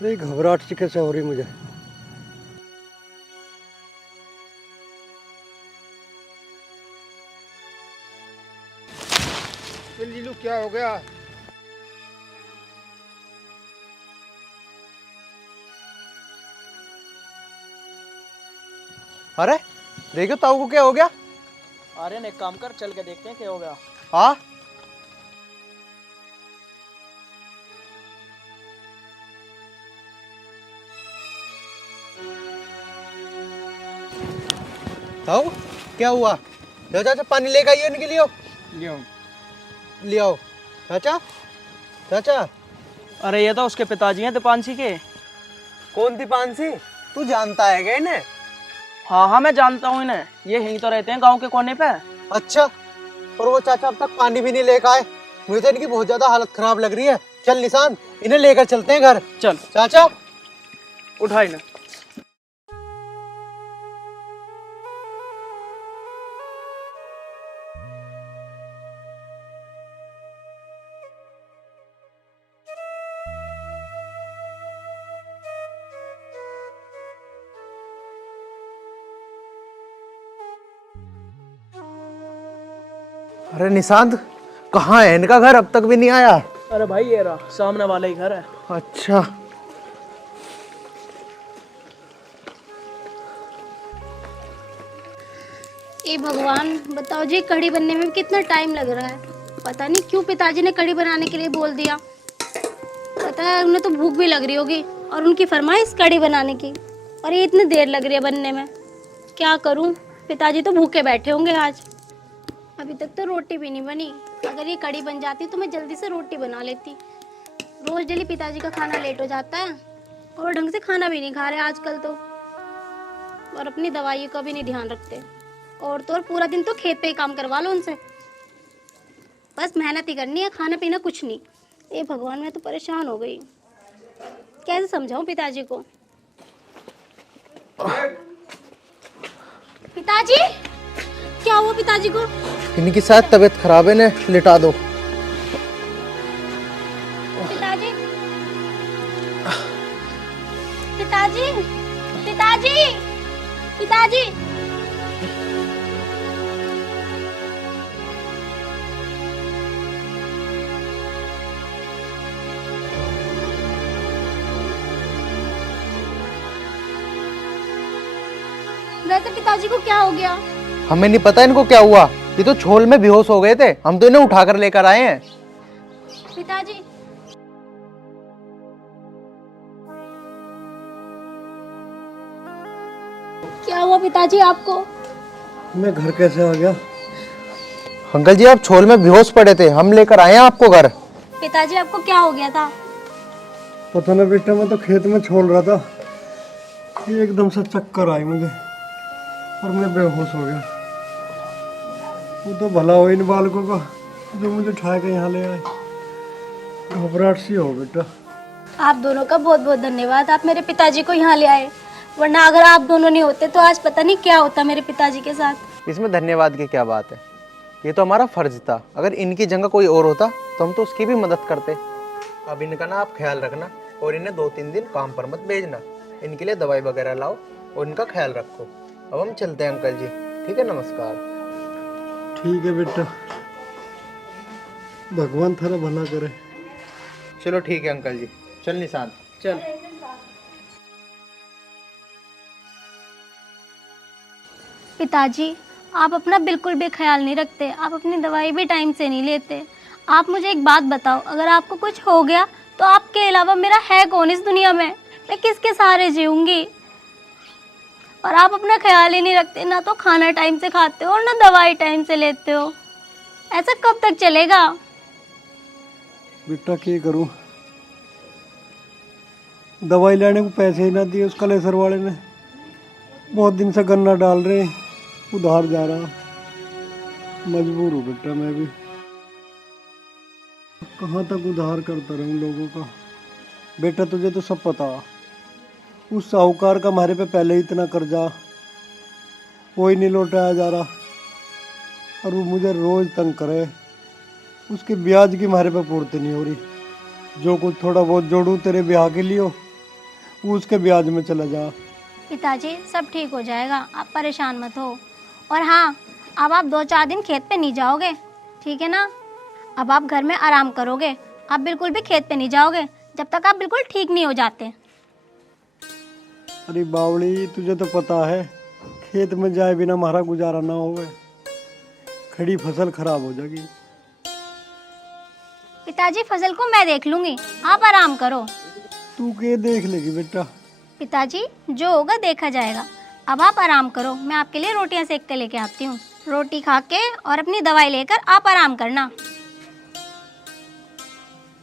अरे घबराहट सी कैसे हो रही मुझे। लीलू क्या हो गया? अरे देखो ताऊ को क्या हो गया। आर्यन एक काम कर, चल के देखते हैं क्या हो गया। हाँ ताऊ क्या हुआ? जाओ चाचा पानी लेकर आइए इनके लिए। ले आओ चाचा। चाचा अरे ये तो उसके पिताजी हैं दीपांशी के। कौन दीपांशी? तू जानता है क्या इन्हें? हाँ हाँ मैं जानता हूँ इन्हें, ये यहीं तो रहते हैं गांव के कोने पे। अच्छा, और वो चाचा अब तक पानी भी नहीं लेकर आए। मुझे तो इनकी बहुत ज्यादा हालत खराब लग रही है। चल निशान, इन्हें लेकर चलते हैं घर। चल चाचा उठा इन्हें। अरे निशांत, कहाँ है इनका घर? अब तक भी नहीं आया। अरे भाई ये रहा सामने वाला ही घर है। अच्छा ए भगवान, बताओ जी कढ़ी बनने में कितना टाइम लग रहा है। पता नहीं क्यों पिताजी ने कढ़ी बनाने के लिए बोल दिया। पता है उन्हें तो भूख भी लग रही होगी और उनकी फरमाइश कढ़ी बनाने की, और ये इतनी देर लग रही है बनने में। क्या करूं, पिताजी तो भूखे बैठे होंगे आज। अभी तक तो रोटी भी नहीं बनी। अगर ये कढ़ी बन जाती तो मैं जल्दी से रोटी बना लेती। रोज डेली पिताजी का खाना लेट हो जाता है और ढंग से खाना भी नहीं खा रहे आजकल तो, और अपनी दवाइयों का भी नहीं ध्यान रखते। और तो और पूरा दिन तो खेत पे ही काम करवा लो उनसे, बस मेहनत ही करनी है, खाना पीना कुछ नहीं। ए भगवान, मैं तो परेशान हो गई, कैसे समझाऊं पिताजी को। पिताजी, क्या हुआ पिताजी को? इनकी शायद तबीयत खराब है, ने लिटा दो। पिताजी, पिताजी, पिताजी, पिताजी। वैसे पिताजी को क्या हो गया? हमें नहीं पता इनको क्या हुआ। ये तो छोल में बेहोश हो गए थे, हम तो इन्हें उठाकर लेकर आए हैं। पिताजी, क्या हुआ पिताजी आपको? मैं घर कैसे आ गया? अंकल जी आप छोल में बेहोश पड़े थे, हम लेकर आए हैं आपको घर। पिताजी आपको क्या हो गया था? पता ना बेटा, मैं तो खेत में छोड़ रहा था, ये एकदम से चक्कर आई मुझे और मैं बेहोश हो गया। वो तो भला हो इन बालकों का जो मुझे उठा के यहाँ ले आए। घबराहट सी हो बेटा। आप दोनों का बहुत बहुत धन्यवाद, आप मेरे पिताजी को यहाँ ले आए, वरना अगर आप दोनों नहीं होते तो आज पता नहीं क्या होता मेरे पिताजी के साथ। इसमें धन्यवाद की क्या बात है, ये तो हमारा फर्ज था। अगर इनकी जगह कोई और होता तो हम तो उसकी भी मदद करते। अब इनका ना आप ख्याल रखना और इन्हें 2-3 दिन काम पर मत भेजना। इनके लिए दवाई वगैरह लाओ और इनका ख्याल रखो। अब हम चलते हैं अंकल जी, ठीक है? नमस्कार। ठीक है बेटा, भगवान थारा भला करे। चलो ठीक है अंकल जी, चल निशान चल। पिताजी, आप अपना बिल्कुल भी ख्याल नहीं रखते, आप अपनी दवाई भी टाइम से नहीं लेते। आप मुझे एक बात बताओ, अगर आपको कुछ हो गया तो आपके अलावा मेरा है कौन इस दुनिया में? मैं किसके सहारे जीऊंगी? और आप अपना ख्याल ही नहीं रखते, ना तो खाना टाइम से खाते हो और ना दवाई टाइम से लेते हो। ऐसा कब तक चलेगा? बेटा क्या करूं, दवाई लेने को पैसे ही ना दिए उस कलेसर वाले ने। बहुत दिन से गन्ना डाल रहे हैं, उधार जा रहा, मजबूर हूँ बेटा मैं भी। कहाँ तक उधार करता रहूं लोगों का। बेटा तुझे तो सब पता, उस साहूकार का हमारे पे पहले ही इतना कर्जा, वो ही नहीं लौटाया जा रहा, और वो मुझे रोज तंग करे। उसके ब्याज की हमारे पे पूर्ति नहीं हो रही। जो कुछ थोड़ा बहुत जोड़ूं तेरे ब्याह के लिए उसके ब्याज में चला जा। पिताजी सब ठीक हो जाएगा, आप परेशान मत हो। और हाँ, अब आप 2-4 दिन खेत पे नहीं जाओगे, ठीक है ना? अब आप घर में आराम करोगे, आप बिल्कुल भी खेत पे नहीं जाओगे जब तक आप बिल्कुल ठीक नहीं हो जाते। अरे बावली, तुझे तो पता है खेत में जाए बिना हमारा गुजारा ना होवे, खड़ी फसल खराब हो जाएगी। पिताजी फसल को मैं देख लूंगी, आप आराम करो। तू के देख लेगी बेटा? पिताजी जो होगा देखा जाएगा, अब आप आराम करो। मैं आपके लिए रोटियां सेक के लेके आती हूँ, रोटी खा के और अपनी दवाई लेकर आप आराम करना।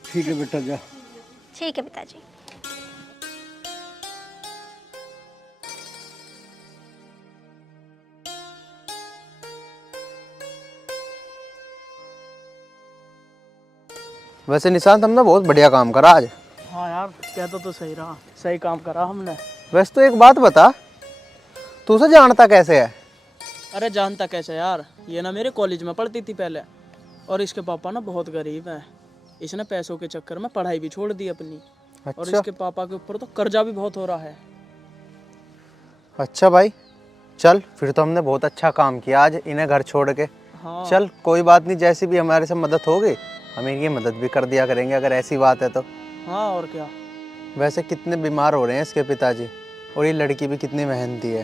ठीक है बेटा, जा। ठीक है पिताजी। वैसे निशांत हमने बहुत बढ़िया काम करा आज। हाँ यार, कहता तो सही रहा, सही काम करा हमने। वैसे तो एक बात बता, तू उसे जानता कैसे है? अरे जानता कैसे यार, ये ना मेरे कॉलेज में पढ़ती थी पहले, और इसके पापा ना बहुत गरीब हैं। इसने पैसों के चक्कर में पढ़ाई भी छोड़ दी अपनी। और अच्छा। इसके पापा के ऊपर तो कर्जा भी बहुत हो रहा है। अच्छा भाई, चल फिर तो हमने बहुत अच्छा काम किया आज इन्हें घर छोड़ के। हाँ चल कोई बात नहीं, जैसी भी हमारे से मदद होगी हम इनकी मदद भी कर दिया करेंगे अगर ऐसी बात है तो। हाँ, और क्या। वैसे कितने बीमार हो रहे हैं इसके पिताजी, और ये लड़की भी कितनी मेहनती है।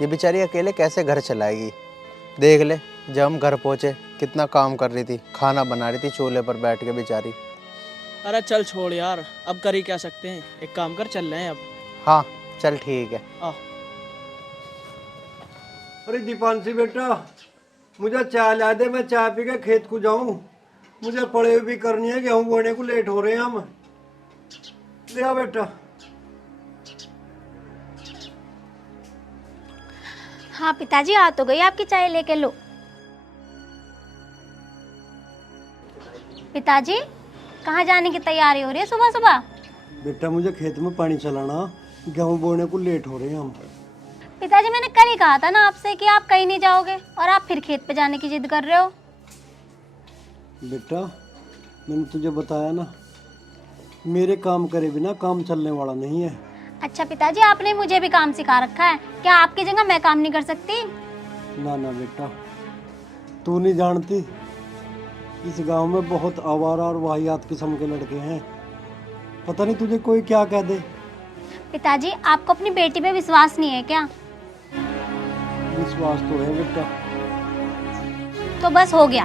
ये बेचारी अकेले कैसे घर चलाएगी? देख ले, जब हम घर पहुँचे कितना काम कर रही थी, खाना बना रही थी चूल्हे पर बैठ के बेचारी। अरे चल छोड़ यार, अब कर ही क्या सकते हैं। एक काम कर, चल रहे हैं अब। हाँ चल ठीक है। आ अरे दीपांशी बेटा, मुझे चाय ला दे, मैं चाय पी के खेत को जाऊं। मुझे पढ़ाई भी करनी है, गेहूं बोने को लेट हो रहे हैं हम। ले आ बेटा। हाँ पिताजी, आ तो गई आपकी चाय, लेके लो। पिताजी कहाँ जाने की तैयारी हो रही है सुबह सुबह? बेटा मुझे खेत में पानी चलाना, गेहूं बोने को लेट हो रहे हैं हम। पिताजी मैंने कल ही कहा था ना आपसे कि आप कहीं नहीं जाओगे, और आप फिर खेत पे जाने की जिद कर रहे हो। बेटा मैंने तुझे बताया ना, मेरे काम करे बिना काम चलने वाला नहीं है। अच्छा पिताजी, आपने मुझे भी काम सिखा रखा है, क्या आपकी जगह मैं काम नहीं कर सकती? ना ना बेटा, तू नहीं जानती इस गांव में बहुत आवारा और वाहियात किस्म के लड़के हैं। पता नहीं तुझे कोई क्या कह दे। पिताजी आपको अपनी बेटी पे विश्वास नहीं है क्या? विश्वास तो है बेटा। तो बस हो गया,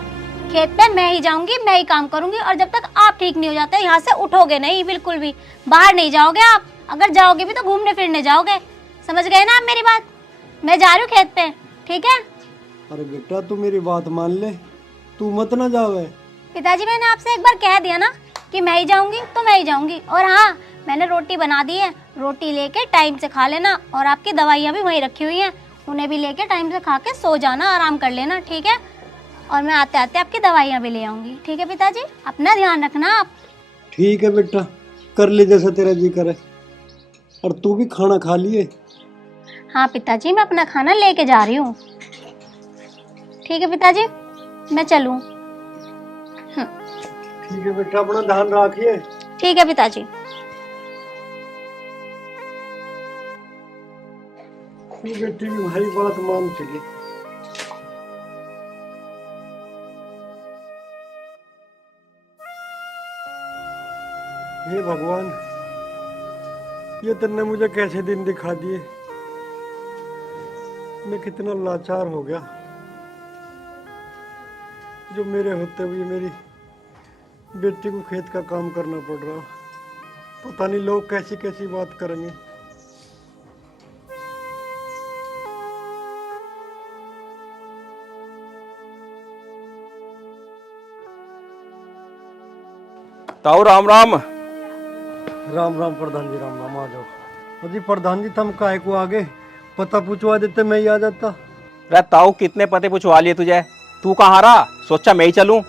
खेत पे मैं ही जाऊंगी, मैं ही काम करूंगी, और जब तक आप ठीक नहीं हो जाते यहाँ से उठोगे नहीं, बिल्कुल भी बाहर नहीं जाओगे आप। अगर जाओगे भी तो घूमने फिरने जाओगे, समझ गए ना आप मेरी बात? मैं जा रही हूँ खेत पे, ठीक है? अरे बेटा तू मेरी बात मान ले, तू मत ना जावे। पिताजी मैंने आपसे एक बार कह दिया ना कि मैं ही जाऊंगी तो मैं ही जाऊंगी। और हाँ, मैंने रोटी बना दी है, रोटी लेके टाइम से खा लेना, और आपकी दवाइयाँ भी वहीं रखी हुई हैं, उन्हें भी लेके टाइम से खा के सो जाना, आराम कर लेना, ठीक है? और मैं आते आते आपकी दवाइयाँ भी ले आऊंगी, ठीक है पिताजी? अपना ध्यान रखना आप। ठीक है बेटा, कर ले जैसा तेरा जी करे। और तू भी खाना खा लिए? हाँ पिताजी, मैं अपना खाना लेके जा रही हूँ। ठीक है पिताजी, मैं चलूँ? ठीक है बेटा, अपना ध्यान रखिए। ठीक है पिताजी। बेटी भी भारी बात मान चली। हे भगवान, ये तुमने मुझे कैसे दिन दिखा दिए। मैं कितना लाचार हो गया, जो मेरे होते हुए मेरी बेटी को खेत का काम करना पड़ रहा। पता नहीं लोग कैसी कैसी बात करेंगे। ताऊ राम राम। राम राम प्रधान जी, राम राम। आ जाओ। जी प्रधान जी, तुम काहे को आगे पता पूछवा देते, मैं ही आ जाता। रे ताऊ, कितने पते पूछवा लिए तुझे, तू कहाँ रहा? सोचा मैं ही चलूं।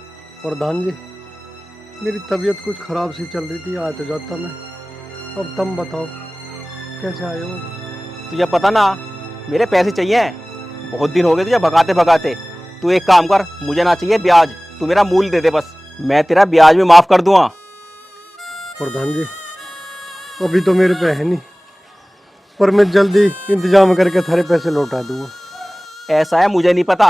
प्रधान जी मेरी तबीयत कुछ खराब सी चल रही थी, आ तो जाता मैं। अब तुम बताओ कैसे आए हो? तुझे पता ना मेरे पैसे चाहिए, बहुत दिन हो गए तुझे भगाते भगाते। तू एक काम कर, मुझे ना चाहिए ब्याज, तू मेरा मूल दे दे बस, मैं तेरा ब्याज भी माफ कर दूंगा। प्रधान जी अभी तो मेरे पे है नहीं, पर मैं जल्दी इंतजाम करके थारे पैसे लौटा दूंगा। ऐसा है, मुझे नहीं पता।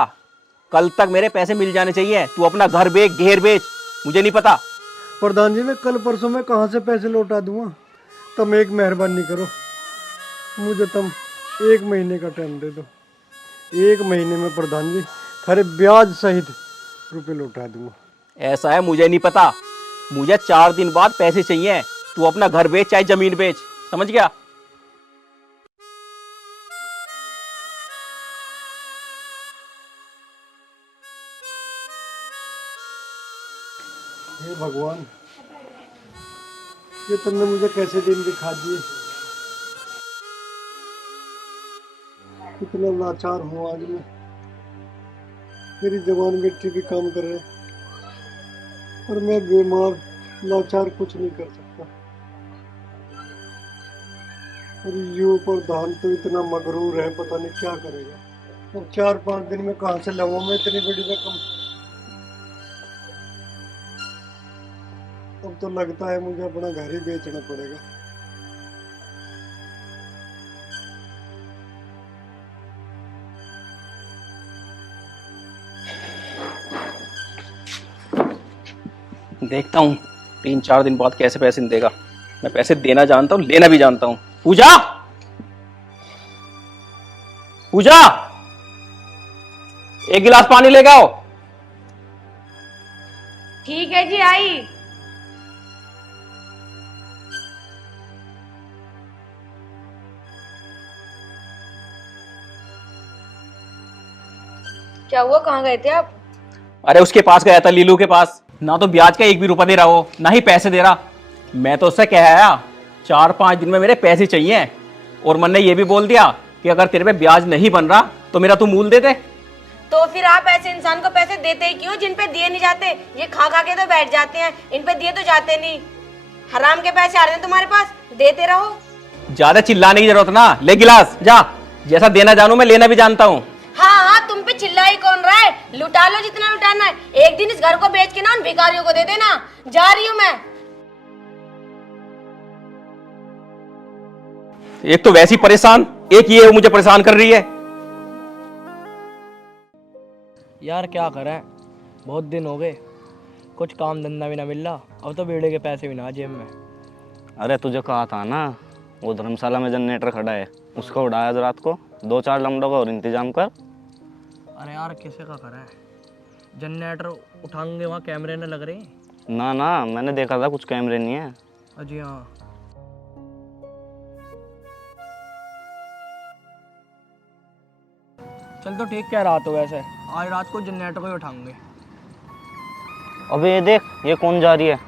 कल तक मेरे पैसे मिल जाने चाहिए। तू अपना घर बेच, घेर बेच, मुझे नहीं पता। प्रधान जी, मैं कल परसों में कहाँ से पैसे लौटा दूंगा? तुम एक मेहरबानी करो, मुझे तुम 1 महीने का टाइम दे दो। 1 महीने में प्रधान जी थारे ब्याज सहित रुपए लौटा दूंगा। ऐसा है, मुझे नहीं पता। मुझे 4 दिन बाद पैसे चाहिए। तू अपना घर बेच चाहे जमीन बेच, समझ गया? हे भगवान, ये तुमने मुझे कैसे दिन दिखा दिए। कितना लाचार हूँ आज मैं। मेरी जवान बेटी भी काम कर रहे, और मैं बीमार लाचार कुछ नहीं कर सकता। और यू प्रधान तो इतना मगरूर है, पता नहीं क्या करेगा। और 4-5 दिन में कहाँ से लाऊं मैं इतनी बड़ी रकम? अब तो लगता है मुझे अपना घर ही बेचना पड़ेगा। देखता हूँ 3-4 दिन बाद कैसे पैसे देगा। मैं पैसे देना जानता हूँ, लेना भी जानता हूँ। पूजा, पूजा, 1 गिलास पानी लेके आओ। ठीक है जी, आई। क्या हुआ, कहाँ गए थे आप? अरे उसके पास गया था, लीलू के पास। ना तो ब्याज का 1 भी रुपया दे रहा हो, ना ही पैसे दे रहा। मैं तो उससे कह आया 4-5 दिन में मेरे पैसे चाहिए। और मन ने यह भी बोल दिया कि अगर तेरे पे ब्याज नहीं बन रहा तो मेरा तू मूल दे दे। तो फिर आप ऐसे इंसान को पैसे देते ही क्यों जिन पे दिए नहीं जाते? ये खा खा के तो बैठ जाते हैं, इन पे दिए तो जाते नहीं। हराम के पैसे आ रहे हैं तुम्हारे पास, देते रहो। ज्यादा चिल्लाने की जरूरत ना, ले गिलास जा। जैसा देना जानू मैं, लेना भी जानता हूँ। हाँ हाँ, तुम पे चिल्ला ही कौन रहा है? लुटा लो जितना लुटाना है। एक दिन इस घर को बेच के ना उन भिखारियों को दे देना। जा रही हूँ मैं। एक तो वैसी परेशान, एक ये मुझे परेशान कर रही है। यार क्या करें, बहुत दिन हो गए, कुछ काम धंधा भी ना मिल रहा। अब तो बेड़े के पैसे भी ना जेब में। अरे तुझे कहा था ना, वो धर्मशाला में जनरेटर खड़ा है, उसको उड़ाया आज रात को। 2-4 लमड़ों का और इंतजाम कर। अरे यार किसे का करें, जनरेटर उठाएंगे वहाँ कैमरे न लग रहे। ना ना, मैंने देखा था, कुछ कैमरे नहीं है। अजी हाँ, चल तो ठीक कह रहा तो। वैसे आज रात को जनरेटर को ही उठाएंगे। अबे ये देख, ये कौन जा रही है?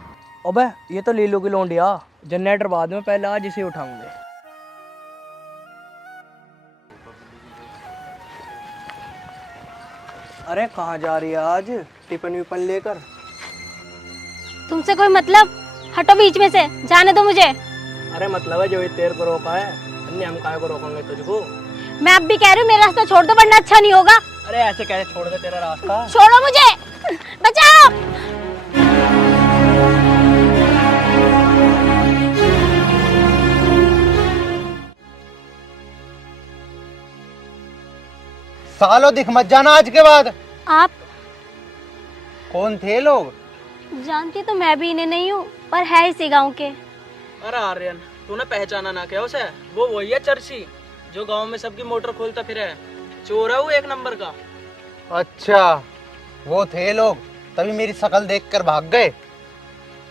अबे ये तो लीलो की लोंडिया। जनरेटर बाद में, पहले आज इसे उठाएंगे। अरे कहाँ जा रही है आज, टिफिन विपन लेकर? तुमसे कोई मतलब? हटो बीच में से, जाने दो मुझे। अरे मतलब है जो ये तेर को रोका है, अन्य हम काहे को रोकेंगे तुझको? मैं अब भी कह रही हूँ मेरा रास्ता छोड़ दो, वरना अच्छा नहीं होगा। अरे ऐसे कैसे छोड़ दे तेरा रास्ता? छोड़ो मुझे, बचाओ। सालों दिख मत जाना आज के बाद। आप कौन थे लोग? जानती तो मैं भी इन्हें नहीं हूँ, पर है इसी गांव के। अरे आर्यन, तूने पहचाना ना क्या उसे? वो वही है चर्ची, जो गांव में सबकी मोटर खोलता फिर है। चोर है वो 1 नंबर का। अच्छा, वो थे लोग, तभी मेरी शक्ल देखकर भाग गए।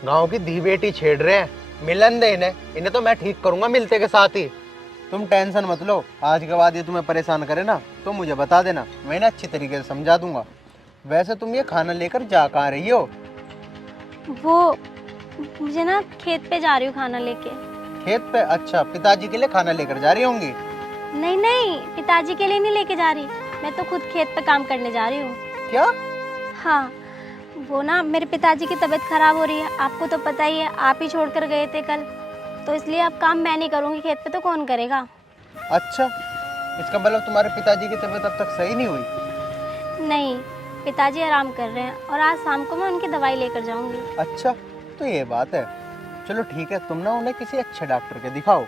गांव की धी बेटी छेड़ रहे हैं, मिलन दे इन्हें तो मैं ठीक करूंगा मिलते के साथ ही। तुम टेंशन मत लो, आज के बाद ये तुम्हें परेशान करे ना तो मुझे बता देना, मैं इन्हें अच्छी तरीके से समझा दूंगा। वैसे तुम ये खाना लेकर जा कहाँ रही हो? वो मुझे ना खेत पे जा रही हूँ खाना लेके। खेत पे? अच्छा, पिताजी के लिए खाना लेकर जा रही होंगी। नहीं नहीं, पिताजी के लिए नहीं लेके जा रही, मैं तो खुद खेत पे काम करने जा रही हूँ। क्या? हाँ, वो ना मेरे पिताजी की तबीयत खराब हो रही है, आपको तो पता ही है, आप ही छोड़ कर गए थे कल, तो इसलिए अब काम मैं नहीं करूँगी खेत पे, तो कौन करेगा। अच्छा, इसका मतलब तुम्हारे पिताजी की तबीयत अब तक सही नहीं हुई? नहीं, पिताजी आराम कर रहे हैं और आज शाम को मैं उनकी दवाई लेकर जाऊंगी। अच्छा, तो ये बात है। चलो ठीक है, तुम ना उन्हें किसी अच्छे डॉक्टर के दिखाओ।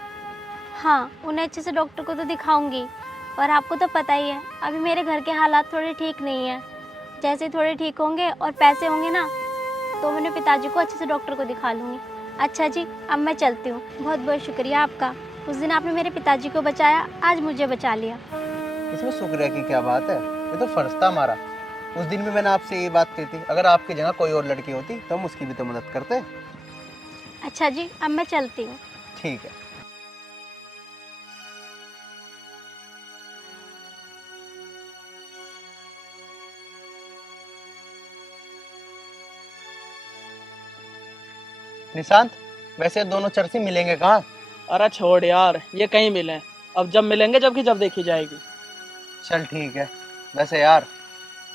हाँ, उन्हें अच्छे से डॉक्टर को तो दिखाऊंगी, पर आपको तो पता ही है अभी मेरे घर के हालात थोड़े ठीक नहीं है। जैसे ही थोड़े ठीक होंगे और पैसे होंगे ना, तो मैंने पिताजी को अच्छे से डॉक्टर को दिखा लूँगी। अच्छा जी, अब मैं चलती हूँ। बहुत बहुत शुक्रिया आपका। उस दिन आपने मेरे पिताजी को बचाया, आज मुझे बचा लिया। इसमें शुक्रिया की क्या बात है, ये तो फर्ज था हमारा। उस दिन भी मैंने आपसे ये बात कही थी, अगर आपकी जगह कोई और लड़की होती तो हम उसकी भी तो मदद करते। अच्छा जी, अब मैं चलती हूँ। ठीक है। निशांत, वैसे दोनों चर्ची मिलेंगे कहाँ? अरे छोड़ यार, ये कहीं मिले, अब जब मिलेंगे जबकि जब देखी जाएगी। चल ठीक है। वैसे यार,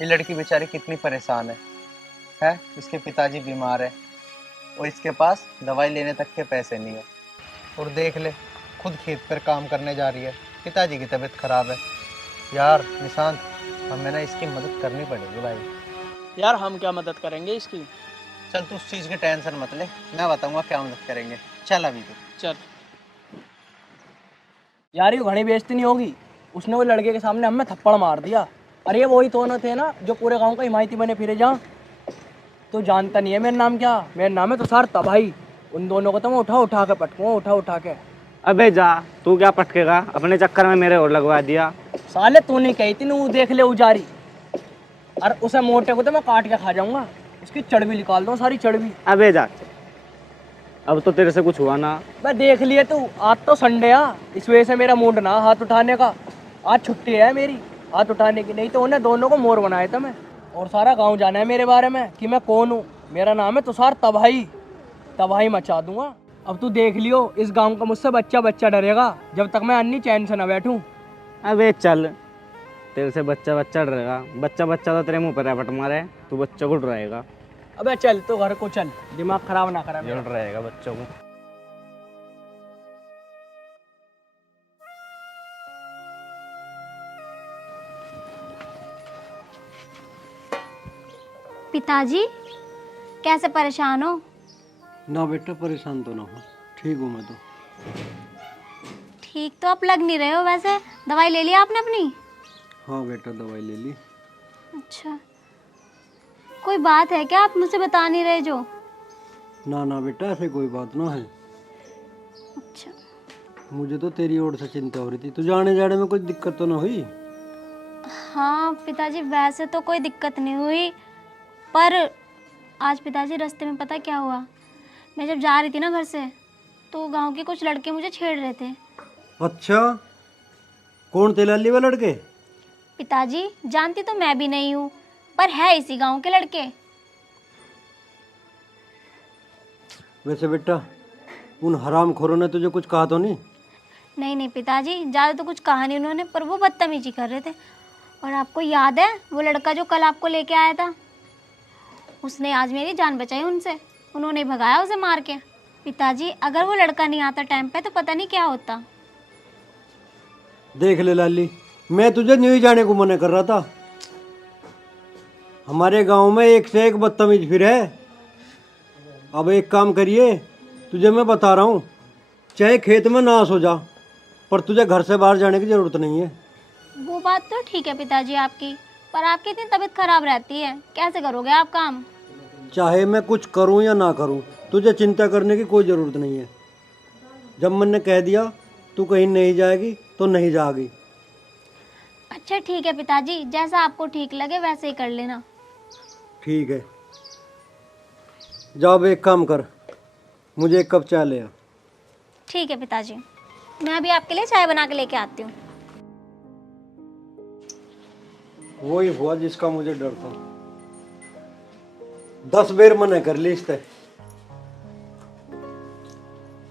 ये लड़की बेचारी कितनी परेशान है? इसके पिताजी बीमार है और इसके पास दवाई लेने तक के पैसे नहीं है। और देख ले, खुद खेत पर काम करने जा रही है, पिताजी की तबीयत खराब है। यार निशांत, हमें ना इसकी मदद करनी पड़ेगी भाई। यार हम क्या मदद करेंगे इसकी? चल तू उस चीज़ की टेंशन मत ले, मैं बताऊंगा क्या मदद करेंगे। चल अभी तो। चल यार, ये घड़ी बेइज्जती नहीं होगी? उसने वो लड़के के सामने हमें थप्पड़ मार दिया। अरे ये वही दोनों थे ना जो पूरे गांव का हिमायती बने फिरे जहाँ। तो जानता नहीं है मेरा नाम क्या? मेरा नाम है तुषार तबाही। उन दोनों को तो मैं उठा उठा के पटकूंगा, उठा उठा के। अबे जा, तू क्या पटकेगा? अपने चक्कर में मेरे और लगवा दिया। साले तू नहीं कही थी वो देख ले उजारी। और उसे मोटे को तो मैं काट के खा जाऊंगा, उसकी चर्बी निकाल दूँ, सारी चर्बी। अबे जा, अब तो तेरे से कुछ हुआ ना? मैं देख लिए तू, आज तो संडे आ, इस वजह से मेरा मूड ना हाथ उठाने का। आज छुट्टी है मेरी हाथ उठाने की, नहीं तो उन्हें दोनों को मोर बनाया था मैं। और सारा गांव जाना है मेरे बारे में कि मैं कौन हूँ। मेरा नाम है तुषार तबाही, तबाही मचा दूंगा। अब तू देख लियो, इस गांव का मुझसे बच्चा बच्चा डरेगा जब तक मैं अन्नी चैन से न बैठूं। अबे चल, तेरे से बच्चा बच्चा डरेगा? बच्चा बच्चा तो तेरे मुंह पर रैपट मारे, तू बच्चों को डराएगा। अबे चल तो घर को चल, दिमाग खराब ना करा मेरा। जड़ रहेगा बच्चों को। पिताजी, कैसे परेशान हो? ना बेटा, परेशान तो ना हो, ठीक हूँ मैं तो। ठीक तो आप लग नहीं रहे हो। वैसे दवाई ले लिया आपने अपनी? हाँ बेटा, दवाई ले ली। अच्छा, कोई बात है क्या आप मुझसे बता नहीं रहे जो? ना ना बेटा, ऐसे कोई बात ना है। अच्छा, मुझे तो तेरी ओर से चिंता हो रही थी, तुझे आने जाने में कुछ दिक्कत तो ना हुई? हाँ पिताजी, वैसे तो कोई दिक्कत नहीं हुई, पर आज पिताजी रास्ते में पता क्या हुआ? मैं जब जा रही थी ना घर से, तो गांव के कुछ लड़के मुझे छेड़ रहे थे। अच्छा, कौन थे लाली वाले लड़के? पिताजी, जानती तो मैं भी नहीं हूँ, पर है इसी गांव के लड़के। वैसे बेटा, उन हरामखोरों ने तुझे कुछ कहा तो नहीं? नहीं नहीं पिताजी, ज़्यादा तो कुछ कहा नहीं उन्होंने, पर वो बदतमीजी कर रहे थे। और आपको याद है वो लड़का जो कल आपको लेके आया था, उसने आज मेरी जान बचाई उनसे। उन्होंने भगाया उसे मार के। पिताजी, अगर वो लड़का नहीं आता टाइम पे तो पता नहीं क्या होता। देख ले लाली, मैं तुझे नहीं जाने को मना कर रहा था। हमारे गांव में एक से एक बदतमीज फिर है। अब एक काम करिए, तुझे मैं बता रहा हूँ, चाहे खेत में नाश हो जा, पर तुझे घर से बाहर जाने की ज़रूरत नहीं है। वो बात तो ठीक है पिताजी आपकी, पर आपकी इतनी तबीयत खराब रहती है, कैसे करोगे आप काम? चाहे मैं कुछ करूँ या ना करूँ, तुझे चिंता करने की कोई ज़रूरत नहीं है। जब मैंने कह दिया तू कहीं नहीं जाएगी तो नहीं जाएगी। अच्छा ठीक है पिताजी, जैसा आपको ठीक लगे वैसे ही कर लेना। ठीक है, जाओ, अब एक काम कर, मुझे एक कप चाय ले आ। ठीक है पिताजी, मैं अभी आपके लिए चाय बना के लेके आती हूँ। वही हुआ जिसका मुझे डर था। 10 बेर मना कर ली इससे,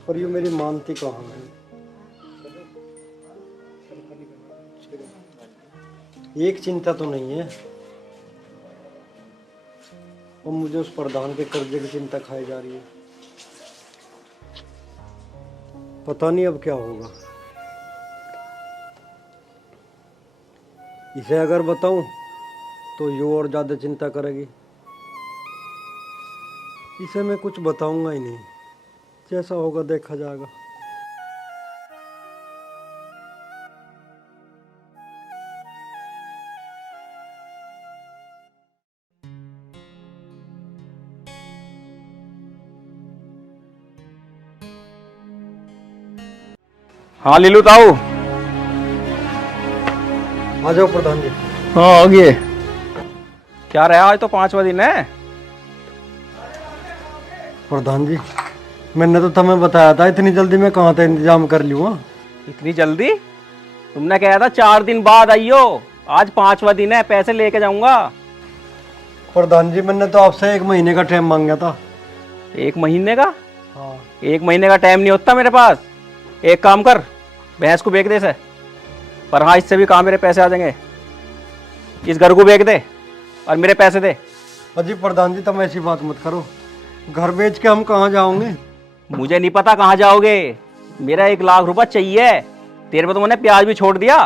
पर ये मेरी मानती कहाँ है। एक चिंता तो नहीं है, और मुझे उस प्रधान के कर्जे की चिंता खाई जा रही है। पता नहीं अब क्या होगा। इसे अगर बताऊं तो ये और ज्यादा चिंता करेगी। इसे मैं कुछ बताऊंगा ही नहीं, जैसा होगा देखा जाएगा। हाँ लीलू ताऊ। आ जाओ प्रधान जी। हाँ आ गए। क्या रहा, आज तो 5वां दिन है। प्रधान जी मैंने तो तुम्हें बताया था इतनी जल्दी मैं कहाँ था इंतजाम कर लूँ। इतनी जल्दी? तुमने कहा था 4 दिन बाद आइयो, आज 5वां दिन है, पैसे लेके जाऊंगा। प्रधान जी मैंने तो आपसे 1 महीने का टाइम मांगा था। 1 महीने का? हाँ 1 महीने का टाइम नहीं होता मेरे पास। एक काम कर, भैंस को बेच दे से। पर हाँ, इससे भी कहाँ मेरे पैसे आ जाएंगे। इस घर को बेच दे और मेरे पैसे दे। अजी प्रधान जी तुम ऐसी बात मत करो, घर बेच के हम कहाँ जाओगे। मुझे नहीं पता कहाँ जाओगे, मेरा 1 लाख रुपया चाहिए। तेरे पे तो मैंने प्याज भी छोड़ दिया।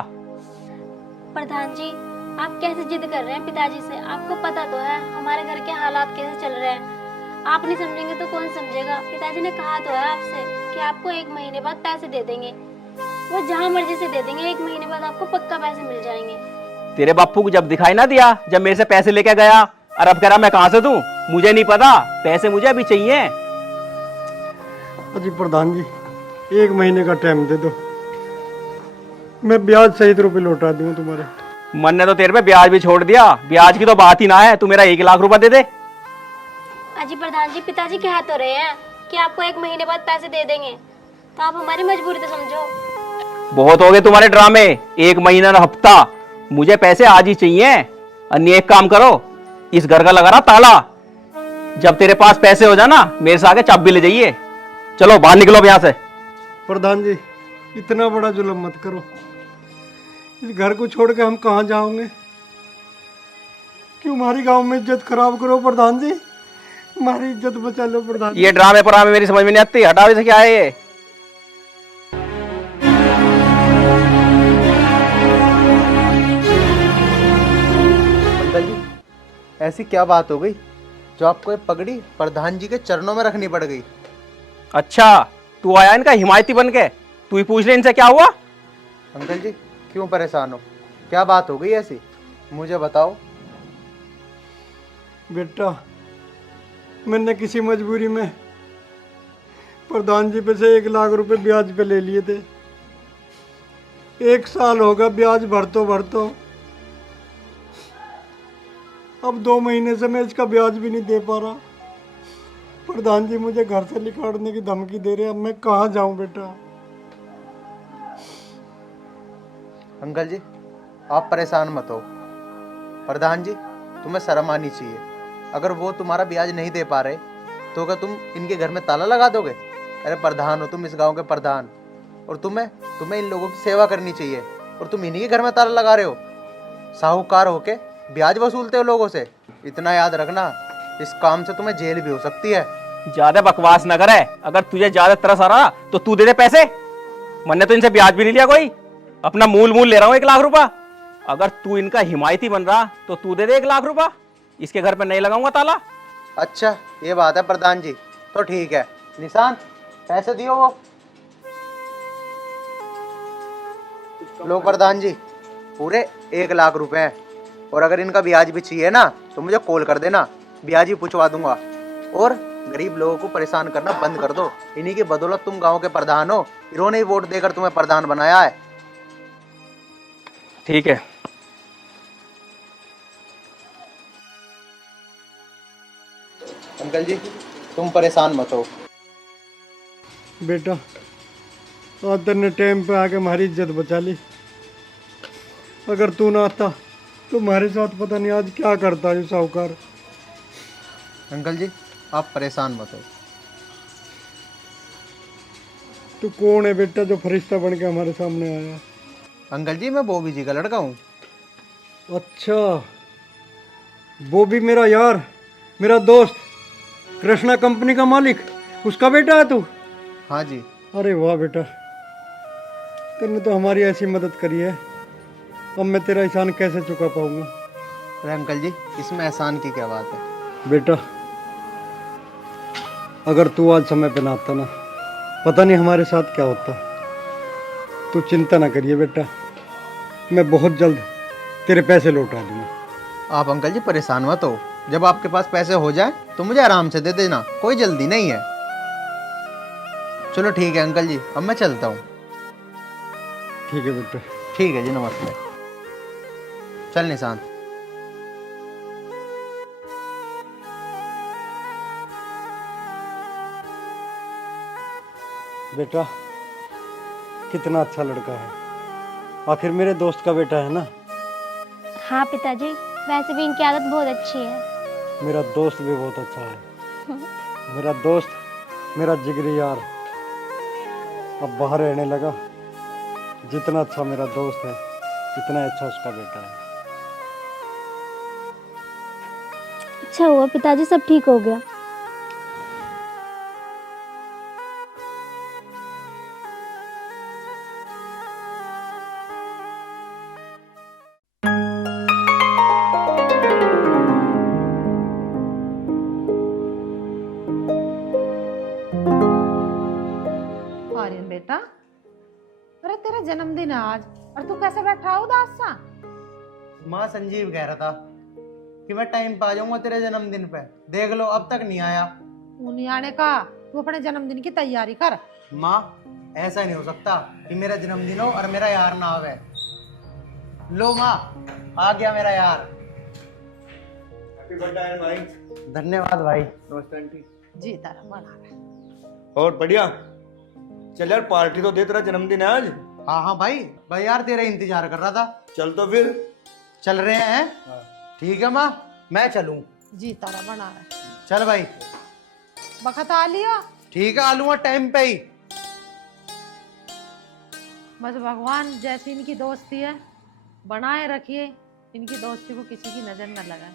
प्रधान जी आप कैसे जिद कर रहे हैं पिताजी से? आपको पता तो है हमारे घर के हालात कैसे चल रहे हैं। आप नहीं समझेंगे तो कौन समझेगा? पिताजी ने कहा तो है आपसे कि आपको 1 महीने बाद पैसे दे देंगे। वो जहाँ मर्जी से दे देंगे, 1 महीने बाद आपको पक्का पैसे मिल जाएंगे। तेरे बापू को जब दिखाई ना दिया, जब मेरे से पैसे लेके गया, और अब कह रहा मैं कहाँ से दूं? मुझे नहीं पता, पैसे मुझे अभी चाहिए। अजी प्रधान जी 1 महीने का टाइम दे दो, मैं ब्याज सहित रुपये लौटा दूँ तुम्हारे। मन ने तो तेरे पे ब्याज भी छोड़ दिया, ब्याज की तो बात ही ना है। तू मेरा 1 लाख रुपया दे दे। अजी प्रधान जी पिताजी कह तो रहे हैं कि आपको 1 महीने बाद पैसे दे देंगे, तो आप हमारी मजबूरी तो समझो। बहुत हो गए तुम्हारे ड्रामे। 1 महीना ना हफ्ता, मुझे पैसे आज ही चाहिए। अन्य एक काम करो, इस घर का लगा रहा ताला, जब तेरे पास पैसे हो जाना मेरे से आगे चाबी ले जाइए। चलो बाहर निकलो यहाँ से। प्रधान जी इतना बड़ा जुल्म मत करो, इस घर को छोड़ के हम कहाँ जाओगे। क्यों हमारी गांव में इज्जत खराब करो प्रधान जी, हमारी इज्जत बचा लो प्रधान जी। ये ड्रामे पर मेरी समझ में नहीं आती, हटाओ इसे। क्या है ये? अंकल जी ऐसी क्या बात हो गई जो आपको ये पगड़ी प्रधान जी के चरणों में रखनी पड़ गई? अच्छा, तू आया इनका हिमायती बन के, तू ही पूछ ले इनसे क्या हुआ। अंकल जी क्यों परेशान हो, क्या बात हो गई ऐसी, मुझे बताओ। बेटा मैंने किसी मजबूरी में प्रधान जी पे से 1 लाख रुपए ब्याज पे ले लिए थे। 1 साल होगा ब्याज भरतो अब 2 महीने से मैं इसका ब्याज भी नहीं दे पा रहा। प्रधान जी मुझे घर से निकालने की धमकी दे रहे हैं, अब मैं कहाँ जाऊं बेटा। अंकल जी आप परेशान मत हो, प्रधान जी तुम्हें शर्म आनी चाहिए। अगर वो तुम्हारा ब्याज नहीं दे पा रहे तो क्या तुम इनके घर में ताला लगा दोगे? अरे प्रधान हो तुम, इस गांव के प्रधान, और तुम्हें इन लोगों की सेवा करनी चाहिए, और तुम इन्हीं के घर में ताला लगा रहे हो। साहूकार होके ब्याज वसूलते हो लोगों से। इतना याद रखना, इस काम से तुम्हें जेल भी हो सकती है। ज्यादा बकवास न करे, अगर तुझे ज्यादा तरस आ रहा तो तू दे दे पैसे। मैंने तो इनसे ब्याज भी नहीं लिया कोई, अपना मूल ले रहा हूँ 1 लाख रुपया। अगर तू इनका हिमायती बन रहा तो तू दे दे 1 लाख रुपया, इसके घर पे नहीं लगाऊंगा ताला। अच्छा ये बात है प्रधान जी, तो ठीक है। निशान पैसे दियो वो। लो प्रधान जी पूरे 1 लाख रुपए हैं, और अगर इनका ब्याज भी चाहिए ना तो मुझे कॉल कर देना, ब्याज ही पूछवा दूंगा। और गरीब लोगों को परेशान करना बंद कर दो, इन्हीं की बदौलत तुम गांव के प्रधान हो, इन्होंने ही वोट देकर तुम्हें प्रधान बनाया है। ठीक है। अंकल जी तुम परेशान मत हो। बेटा आज तेने टाइम पे आके हमारी इज्जत बचा ली, अगर तू ना आता तो हमारे साथ पता नहीं आज क्या करता है साहूकार। अंकल जी आप परेशान मत हो। तू कौन है बेटा जो फरिश्ता बन के हमारे सामने आया? अंकल जी मैं बॉबी जी का लड़का हूँ। अच्छा वो भी मेरा यार, मेरा दोस्त, कृष्णा कंपनी का मालिक, उसका बेटा है तू? हाँ जी। अरे वाह बेटा, तूने तो हमारी ऐसी मदद करी है, अब मैं तेरा एहसान कैसे चुका पाऊंगा। अरे अंकल जी इसमें एहसान की क्या बात है। बेटा अगर तू आज समय पे ना आता ना, पता नहीं हमारे साथ क्या होता। तू चिंता ना करिए बेटा, मैं बहुत जल्द तेरे पैसे लौटा दूंगा। आप अंकल जी परेशान मत हो, जब आपके पास पैसे हो जाए तो मुझे आराम से दे देना, कोई जल्दी नहीं है। चलो ठीक है अंकल जी, अब मैं चलता हूँ। ठीक है बेटा। ठीक है जी, नमस्ते। चल निशांत। बेटा कितना अच्छा लड़का है, आखिर मेरे दोस्त का बेटा है ना। हाँ पिताजी, वैसे भी इनकी आदत बहुत अच्छी है। मेरा दोस्त भी बहुत अच्छा है। मेरा दोस्त मेरा जिगरी यार अब बाहर रहने लगा। जितना अच्छा मेरा दोस्त है उतना अच्छा उसका बेटा है। अच्छा हुआ पिताजी, सब ठीक हो गया। आर्यन बेटा, अरे तेरा जन्मदिन है आज और तू कैसे बैठा है उदास सा? माँ, संजीव कह रहा था कि मैं टाइम पे आ जाऊंगा तेरे जन्मदिन पे। देख लो अब तक नहीं आया। तू नहीं आने का, तू अपने जन्मदिन की तैयारी कर। माँ, ऐसा नहीं हो सकता कि मेरा जन्मदिन हो और मेरा यार ना आवे। लो माँ, आ गया मेरा यार। हैप्पी बर्थडे भाई। धन्यवाद भाई। नमस्ते आंटी। जी तारा बना रहा। और बढ़िया, चल यार पार्टी तो दे, तेरा जन्मदिन है आज। हाँ हाँ भाई, भाई यार तेरा इंतजार कर रहा था। चल तो फिर चल रहे हैं। ठीक है माँ, मैं चलूँ। जी तारा बना रहा। चल भाई। बखत आ लियो। ठीक है, आ लूंगा टाइम पे ही। बस भगवान जैसी इनकी दोस्ती है बनाए रखिए, इनकी दोस्ती को किसी की नजर न लगाए।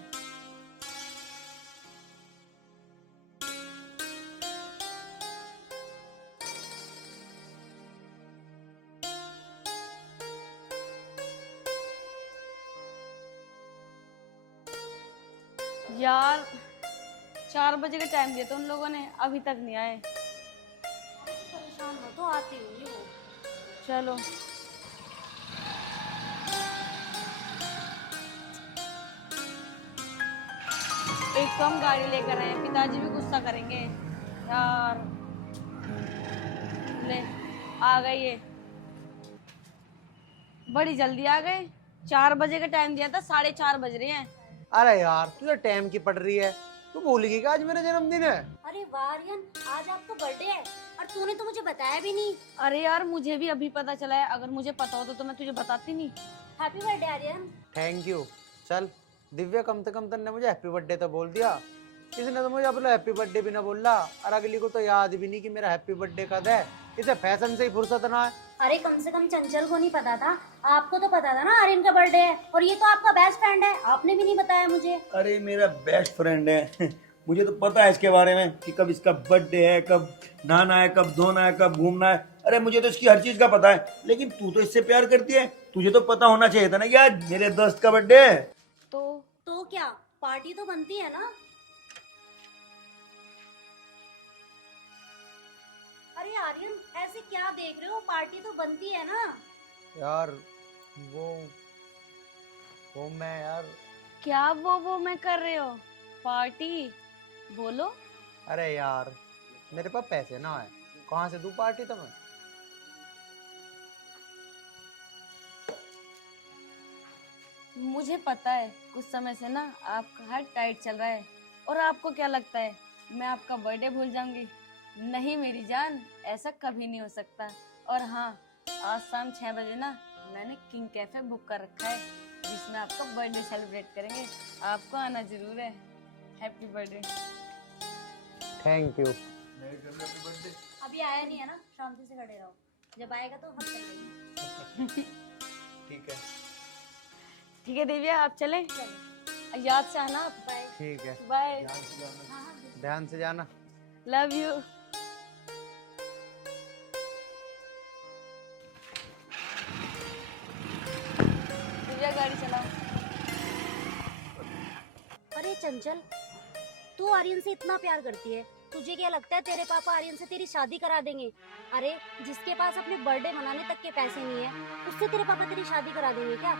यार 4 बजे का टाइम दिया था उन लोगों ने, अभी तक नहीं आए। परेशान हो तो आती होंगी वो। चलो एक तो हम गाड़ी लेकर आए, पिताजी भी गुस्सा करेंगे यार। ले आ गए ये, बड़ी जल्दी आ गए। 4 बजे का टाइम दिया था, 4:30 बज रहे हैं। अरे यार, तुझे टाइम की पड़ रही है। तू भूल गई कि आज मेरा जन्मदिन है। अरे वाह आर्यन, आज आपका बर्थडे है और तूने तो मुझे बताया भी नहीं। अरे यार मुझे भी अभी पता चला है, अगर मुझे पता होता तो मैं तुझे बताती नहीं। Happy birthday Aryan. Thank you. चल दिव्या, कम से कम तन्ने मुझे हैप्पी बर्थडे तो बोल दिया। इसने तो मुझे अपना हैप्पी बर्थडे भी ना बोला, और अगली को तो याद भी नहीं कि मेरा हैप्पी बर्थडे कब है। इसे फैशन से ही फुर्सत ना है। अरे कम से कम चंचल को नहीं पता था, आपको तो पता था ना आर्यन का बर्थडे है, और ये तो आपका बेस्ट फ्रेंड है, आपने भी नहीं बताया मुझे। अरे मेरा बेस्ट फ्रेंड है। मुझे तो पता है इसके बारे में कि कब इसका बर्थडे है, कब नहाना है, कब धोना है, कब घूमना है। अरे मुझे तो इसकी हर चीज का पता है, लेकिन तू तो इससे प्यार करती है, तुझे तो पता होना चाहिए था ना कि आज मेरे दोस्त का बर्थडे है। तो क्या पार्टी तो बनती है ना। अरे आर्यन ऐसे क्या देख रहे हो, पार्टी तो बनती है ना। यार वो मैं यार। क्या वो मैं कर रहे हो? पार्टी बोलो। अरे यार, मेरे पास पैसे ना है, कहाँ से दूं पार्टी तुम्हें। मुझे पता है कुछ समय से ना आपका हाथ टाइट चल रहा है, और आपको क्या लगता है मैं आपका बर्थडे भूल जाऊंगी? नहीं मेरी जान, ऐसा कभी नहीं हो सकता। और हाँ, आज शाम 6 बजे ना मैंने किंग कैफे बुक कर रखा है, जिसमें आपका बर्थडे सेलिब्रेट करेंगे। आपको आना जरूर है। Happy birthday. Thank you. अभी आया नहीं है ना, शांति से खड़े रहो, जब आएगा तो हम चलेंगे। ठीक है। ठीक है दिव्या, आप चले, याद से आना आप। बाय। ठीक है, बाय। ध्यान से जाना। Love you. दिव्या गाड़ी चलाओ। अरे चंचल, तू आर्यन से इतना प्यार करती है, तुझे क्या लगता है तेरे पापा आर्यन से तेरी शादी करा देंगे? अरे जिसके पास अपने बर्थडे मनाने तक के पैसे नहीं है, उससे तेरे पापा तेरी शादी करा देंगे क्या?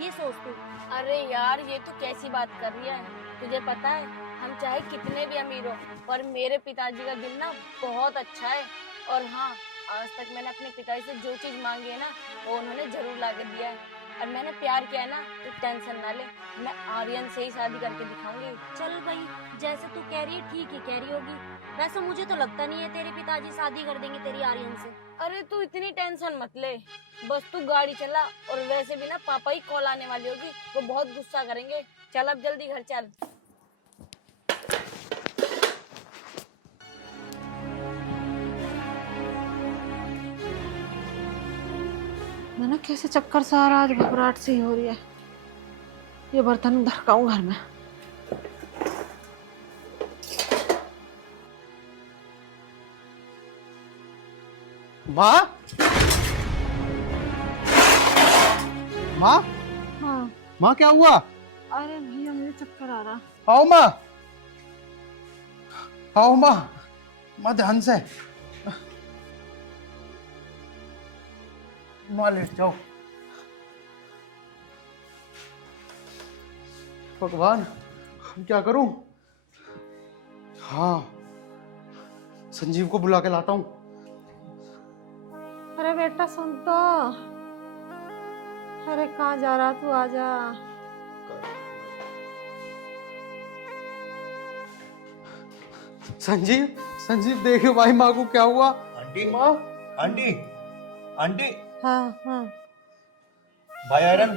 ये सोच तू। अरे यार ये तो कैसी बात कर रही है? तुझे पता है हम चाहे कितने भी अमीर हो, पर मेरे पिताजी का दिल ना बहुत अच्छा है। और हाँ, आज तक मैंने अपने पिताजी से जो चीज मांगी है ना वो उन्होंने जरूर ला के दिया है। और मैंने प्यार किया है ना तो टेंशन ना ले, मैं आर्यन से ही शादी करके दिखाऊंगी। चल भाई, जैसे तू कह रही है ठीक ही कह रही होगी। वैसे मुझे तो लगता नहीं है तेरे पिताजी शादी कर देंगे तेरी आर्यन से। अरे तू इतनी टेंशन मत ले, बस तू गाड़ी चला। और वैसे भी ना पापा ही कॉल आने वाली होगी, वो बहुत गुस्सा करेंगे। चल अब जल्दी घर चल। मैंने कैसे चक्कर सा आ रहा, आज घबराहट सी हो रही है। ये बर्तन धरकाऊं घर में। माँ, माँ, हाँ। माँ क्या हुआ? अरे भैया मुझे चक्कर आ रहा। आओ माँ, आओ माँ, माँ ध्यान से। माँ लेट जाओ। भगवान, हम क्या करूं? हाँ, संजीव को बुला के लाता हूँ। अरे बेटा सुन तो। अरे कहाँ जा रहा तू, आजा। संजीव, संजीव देखो भाई माँ को क्या हुआ। आंटी, माँ, आंटी, आंटी। हाँ हाँ। भाई आयरन,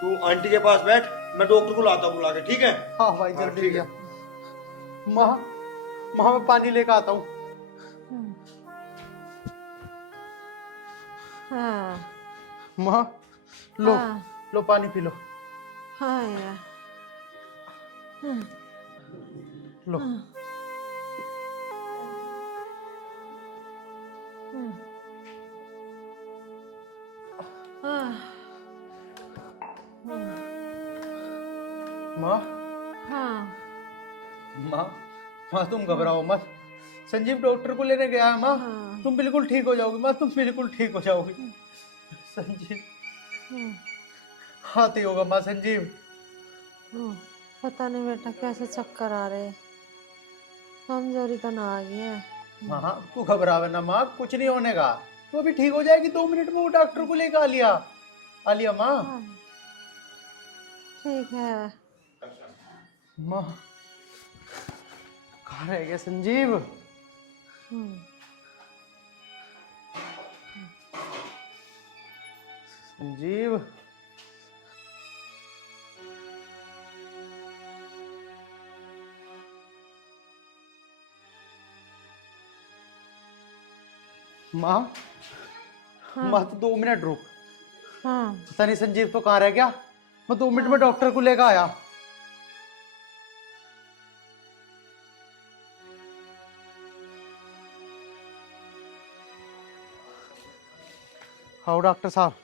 तू आंटी के पास बैठ, मैं डॉक्टर को लाता हूँ बुला के, ठीक है? हाँ भाई हाँ, जल्दी ठीक भैया। माँ, माँ मैं पानी लेकर आता हूँ। हाँ माँ लो, हाँ। लो पानी पी लो। हाँ यार। लो। माँ, हाँ माँ, माँ तुम घबराओ मत। संजीव डॉक्टर को लेने गया है माँ। हाँ। तुम बिल्कुल ठीक हो जाओगी माँ, तुम बिल्कुल ठीक हो जाओगी। संजीव हाथ ही होगा माँ, संजीव। पता नहीं बेटा कैसे चक्कर आ रहे, कमजोरी तो ना आ गई है। हाँ तू घबरावे ना माँ, कुछ नहीं होने का। तू अभी ठीक हो जाएगी, 2 मिनट में वो डॉक्टर को लेकर आ लिया माँ। हाँ, ठीक है। माँ कहाँ रह गया संजीव? संजीव, माँ, माँ तो 2 मिनट रुक। हाँ पता नहीं संजीव तो कहाँ रह गया। मैं 2 मिनट में डॉक्टर को लेकर आया। आओ डॉक्टर साहब।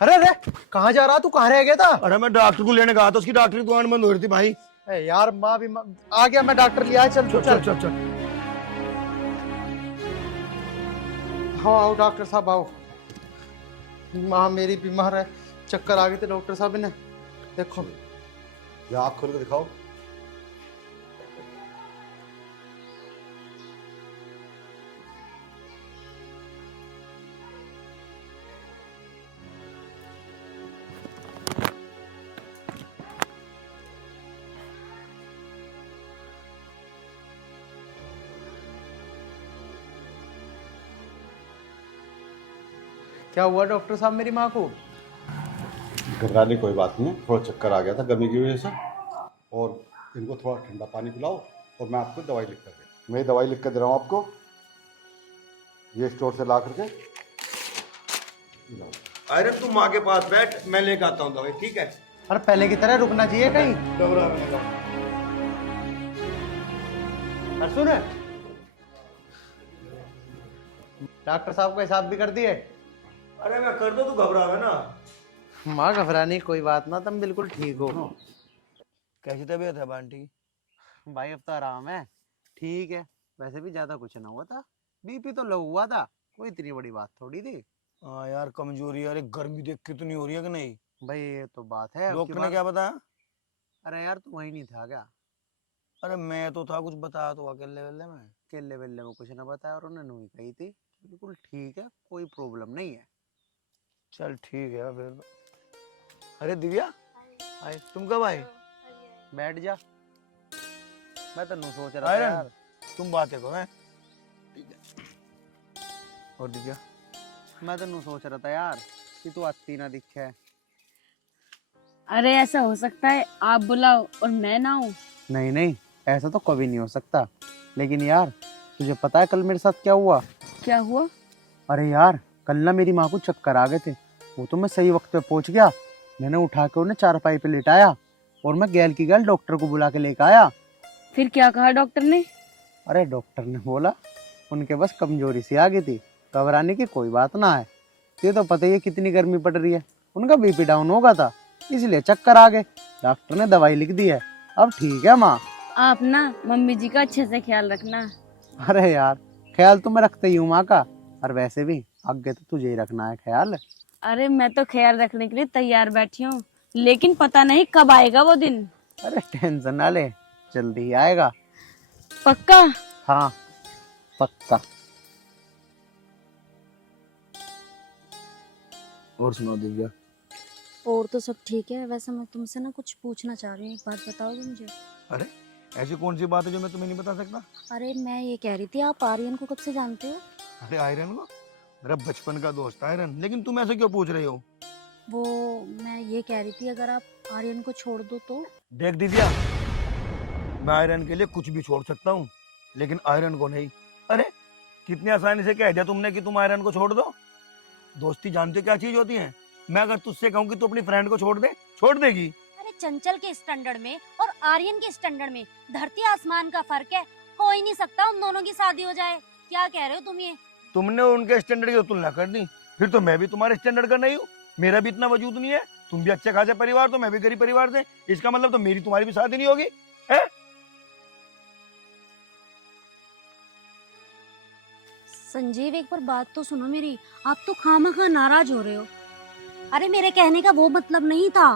अरे अरे कहाँ जा रहा तू, कहाँ रह गया था? अरे मैं डॉक्टर को लेने गया था, उसकी डॉक्टर की दुकान बंद हो रही थी भाई। यार माँ भी आ गया, मैं डॉक्टर लिया है। चल चल चल चल चल। हाँ आओ डॉक्टर साहब आओ। माँ मेरी बीमार है, चक्कर आ गए थे डॉक्टर साहब ने। देखो या आँख खोल के दिखाओ। क्या हुआ डॉक्टर साहब मेरी माँ को? घबराने की कोई बात नहीं है, थोड़ा चक्कर आ गया था गर्मी की वजह से। और इनको थोड़ा ठंडा पानी पिलाओ और मैं आपको दवाई लिख कर दे। मैं दवाई लिख कर दे रहा हूँ आपको, ये स्टोर से ला करके। आयरन तू माँ के पास बैठ, मैं लेके आता हूँ दवाई, ठीक है? अरे पहले की तरह रुकना चाहिए कहीं। घबरा मत। अरे सुन, डॉक्टर साहब को हिसाब भी कर दिए। अरे मैं कर दो, तू घबरावे ना। माँ घबराने की कोई बात ना, तुम बिल्कुल ठीक हो। कैसी तबीयत है आंटी की? भाई अब तो आराम है, ठीक है। वैसे भी ज्यादा कुछ ना हुआ था, बीपी तो लो हुआ था, कोई इतनी बड़ी बात थोड़ी थी। हाँ यार कमजोरी, अरे गर्मी देख कितनी हो रही है कि नहीं? भाई ये तो बात है। डॉक्टर ने क्या बताया? अरे यार तू वही नहीं था क्या? अरे मैं तो था, कुछ बताया तो अकेले वेले में। केले वेले में कुछ ना बताया, और उन्होंने वही कही थी बिल्कुल ठीक है, कोई प्रॉब्लम नहीं है। चल ठीक है फिर। अरे दिव्या, आए तुम कब आए? बैठ जा। मैं तो नहीं सोच रहा था यार। तुम बातें करो। और दिव्या, मैं तो नहीं सोच रहा था यार कि तू आती ना दिखे। अरे ऐसा हो सकता है आप बुलाओ और मैं ना हूँ? नहीं नहीं, ऐसा तो कभी नहीं हो सकता। लेकिन यार तुझे पता है कल मेरे साथ क्या हुआ? क्या हुआ? अरे यार, कल ना मेरी माँ को चक्कर आ गए थे। वो तो मैं सही वक्त पे पहुंच गया। मैंने उठा के उन्हें चारपाई पे लिटाया और मैं गैल की गैल डॉक्टर को बुला के लेकर आया। फिर क्या कहा डॉक्टर ने? अरे डॉक्टर ने बोला उनके बस कमजोरी सी आ गई थी, घबराने की कोई बात ना है। ये तो पता ही है कितनी गर्मी पड़ रही है। उनका बीपी डाउन हो गया था, इसलिए चक्कर आ गए। डॉक्टर ने दवाई लिख दी है, अब ठीक है माँ। आप ना मम्मी जी का अच्छे से ख्याल रखना। अरे यार, ख्याल तो मैं रखता ही हूँ माँ का, और वैसे भी आगे तो तुझे ही रखना है ख्याल। अरे मैं तो ख्याल रखने के लिए तैयार बैठी हूँ, लेकिन पता नहीं कब आएगा वो दिन। अरे टेंशन ना ले, जल्दी ही आएगा। पक्का? हाँ पक्का। और सुनाओ दिव्या। और तो सब ठीक है। वैसे मैं तुमसे ना कुछ पूछना चाह रही हूँ, एक बात बताओगे मुझे? अरे ऐसी कौन सी बात है जो मैं तुम्हें नहीं बता सकता? अरे मैं ये कह रही थी, आप आर्यन को कब से जानते हो? अरे आयरन को, मेरा बचपन का दोस्त आयरन। लेकिन तुम ऐसे क्यों पूछ रही हो? वो मैं ये कह रही थी, अगर आप आर्यन को छोड़ दो तो? देख दिव्या, मैं आयरन के लिए कुछ भी छोड़ सकता हूँ, लेकिन आयरन को नहीं। अरे कितनी आसानी से कह दिया तुमने कि तुम आयरन को छोड़ दो। दोस्ती जानते क्या चीज होती है? मैं अगर तुझसे कहूँ कि तू अपनी फ्रेंड को छोड़ दे, छोड़ देगी? अरे चंचल के स्टैंडर्ड में और आर्यन के स्टैंडर्ड में धरती आसमान का फर्क है। हो ही नहीं सकता उन दोनों की शादी हो जाए। क्या कह रहे हो तुम ये? तुमने उनके स्टैंडर्ड की तुलना कर दी, फिर तो मैं भी तुम्हारे स्टैंडर्ड का नहीं हूँ। मेरा भी इतना वजूद नहीं है। तुम भी अच्छे खासे परिवार, तो मैं भी गरीब परिवार से। इसका मतलब तो मेरी तुम्हारी भी शादी नहीं होगी है? संजीव, एक बार बात तो सुनो मेरी। आप तो खामखा नाराज हो रहे हो। अरे मेरे कहने का वो मतलब नहीं था।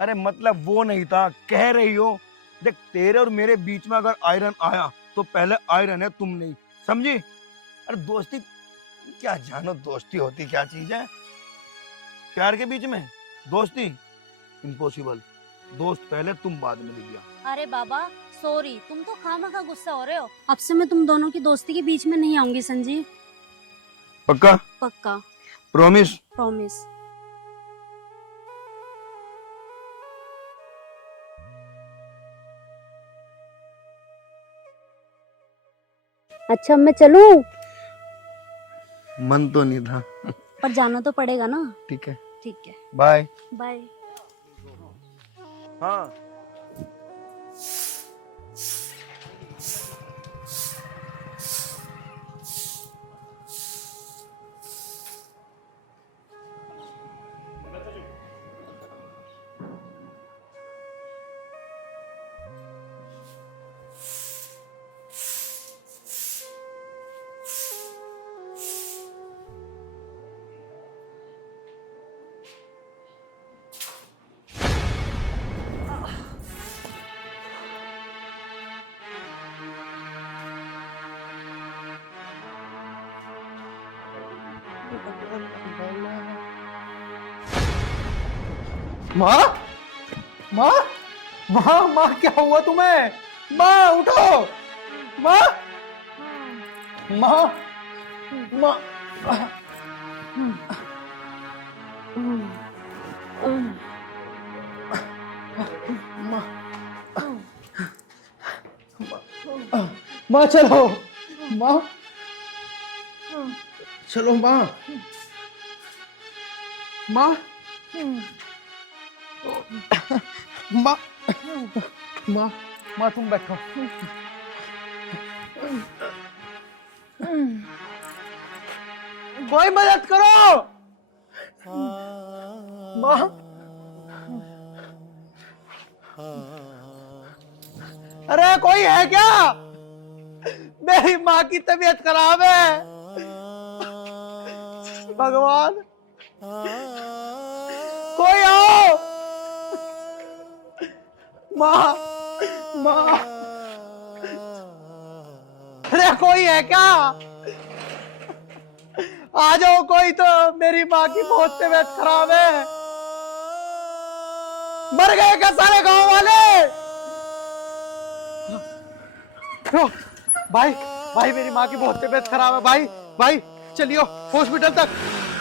अरे मतलब वो नहीं था, कह रही हो। देख, तेरे और मेरे बीच में अगर आयरन आया तो पहले आयरन है, तुम नहीं, समझी? अरे दोस्ती क्या जानो, दोस्ती होती क्या चीज है? प्यार के बीच में दोस्ती इम्पॉसिबल। दोस्त पहले, तुम बाद में दिख गया। अरे बाबा सॉरी, तुम तो खामखा गुस्सा हो रहे हो। अब से मैं तुम दोनों की दोस्ती के बीच में नहीं आऊंगी संजीव। पक्का? पक्का। प्रॉमिस? प्रॉमिस। अच्छा मैं चलूं? मन तो नहीं था। पर जाना तो पड़ेगा ना। ठीक है, ठीक है, बाय। बाय। हाँ माँ, माँ, माँ, माँ, क्या हुआ तुम्हें? माँ उठो। माँ, माँ, माँ, माँ चलो। माँ चलो। माँ, माँ, माँ, माँ, माँ तुम बैठो। कोई मदद करो। माँ, अरे कोई है क्या? मेरी माँ की तबीयत खराब है। भगवान, कोई आओ। माँ, माँ, अरे कोई है क्या? आ जाओ कोई तो, मेरी माँ की बहुत तबीयत खराब है। मर गए क्या सारे गांव वाले? भाई भाई मेरी माँ की बहुत तबीयत खराब है भाई। भाई चलियो हॉस्पिटल तक।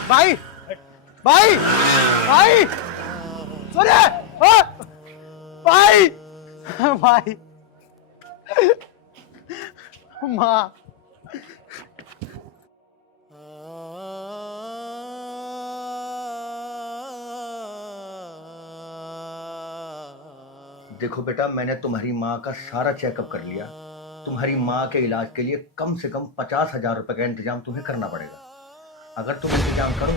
भाई भाई भाई सुनिए भाई भाई माँ देखो बेटा, मैंने तुम्हारी माँ का सारा चेकअप कर लिया। तुम्हारी माँ के इलाज के लिए कम से कम 50,000 रुपए का इंतजाम तुम्हें करना पड़ेगा। अगर तुम इंतजाम करो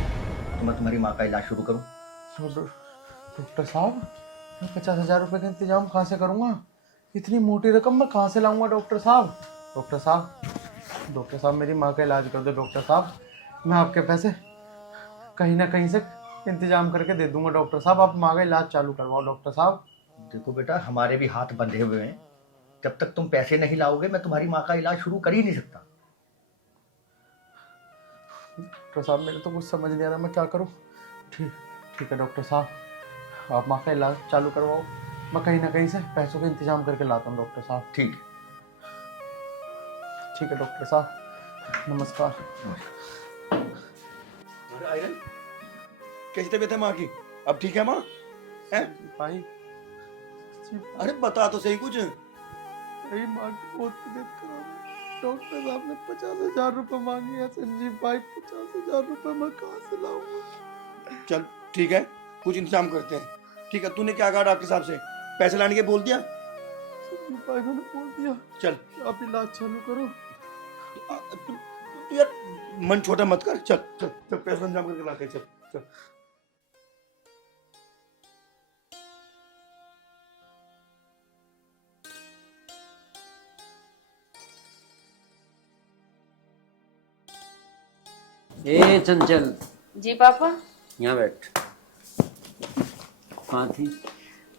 तो मैं तुम्हारी माँ का इलाज शुरू करूँ। डॉक्टर साहब, मैं 50,000 रुपए का इंतजाम कहाँ से करूँगा? इतनी मोटी रकम मैं कहाँ से लाऊंगा डॉक्टर साहब? डॉक्टर साहब मेरी माँ का इलाज कर दो डॉक्टर साहब। मैं आपके पैसे कहीं ना कहीं से इंतजाम करके दे दूंगा डॉक्टर साहब। आप माँ का इलाज चालू करवाओ डॉक्टर साहब। देखो बेटा, हमारे भी हाथ बंधे हुए हैं। जब तक तुम पैसे नहीं लाओगे मैं तुम्हारी माँ का इलाज शुरू कर ही नहीं सकता। डॉक्टर साहब मेरे तो कुछ समझ नहीं आ रहा, मैं क्या करूँ? ठीक है डॉक्टर साहब, आप माँ का इलाज चालू करवाओ। मैं कहीं ना कहीं से पैसों का इंतजाम करके लाता हूँ डॉक्टर साहब। ठीक है डॉक्टर साहब, नमस्कार। आयरन, कैसी तबीयत है माँ की? अब ठीक है माँ? हैं? भाई अरे बता तो सही कुछ। मेरी माँ की बहुत तबीयत खराब है। डॉक्टर साहब ने 50,000 रुपए मांगे हैं संजीव भाई। 50,000 रुपए मैं कहाँ से लाऊंगा? चल ठीक है, कुछ इंतजाम करते हैं। ठीक है, तूने क्या कहा डॉक्टर साहब से? पैसे लाने के बोल दिया? संजीव भाई मैंने बोल दिया। चल आप इलाज चालू करो। तू यार मन छोटा मत कर। चल चल चल, पैसे इंतजाम करके लाते हैं। चल चल। ए चंचल, जी पापा। यहाँ बैठ। कहाँ थी?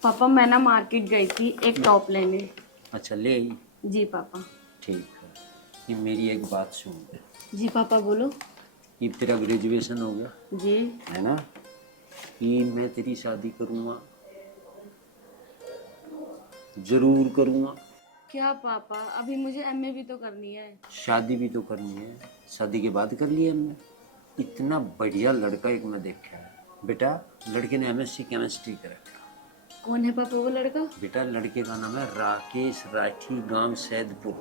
पापा मैं ना मार्केट गई थी एक टॉप लेने। अच्छा ले आई? जी पापा। ठीक है, ये मेरी एक बात सुन। जी पापा बोलो। ये तेरा ग्रेजुएशन हो गया जी है ना? ये मैं तेरी शादी करूँगा, जरूर करूँगा। क्या पापा, अभी मुझे एमए भी तो करनी है। शादी भी तो करनी है, शादी के बाद कर लिया हमने। इतना बढ़िया लड़का एक मैं देखा है बेटा। लड़के ने एमएससी केमिस्ट्री कर रखा। कौन है पापा वो लड़का? बेटा लड़के का नाम है राकेश राठी, गांव सैदपुर।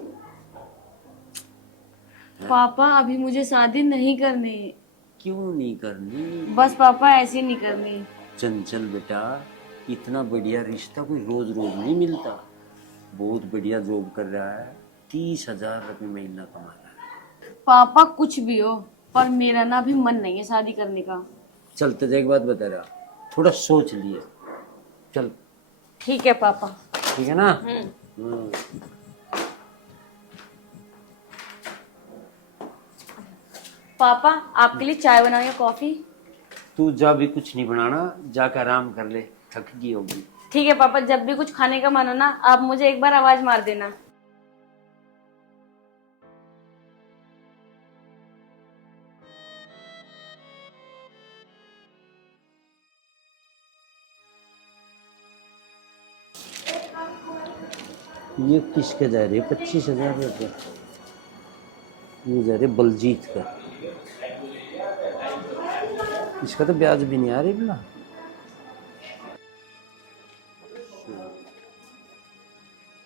पापा अभी मुझे शादी नहीं करनी। क्यों नहीं करनी? बस पापा ऐसी नहीं करनी। चंचल बेटा, इतना बढ़िया रिश्ता कोई रोज रोज नहीं मिलता। बहुत बढ़िया जॉब कर रहा है, 30,000 रुपये महीना कमा रहा है। पापा कुछ भी हो, पर मेरा ना अभी मन नहीं है शादी करने का। चल तुझे एक बात बता रहा, थोड़ा सोच लिए। चल ठीक है पापा। ठीक है ना? पापा आपके लिए चाय बनाओ या कॉफी? तू जा, भी कुछ नहीं बनाना, जाकर आराम कर ले, थक गई होगी। ठीक है पापा, जब भी कुछ खाने का मन हो ना आप मुझे एक बार आवाज मार देना। ये किसके जा रहे? 25,000 रुपये। ये जा रहे बलजीत का। इसका तो ब्याज भी नहीं आ रही बिना।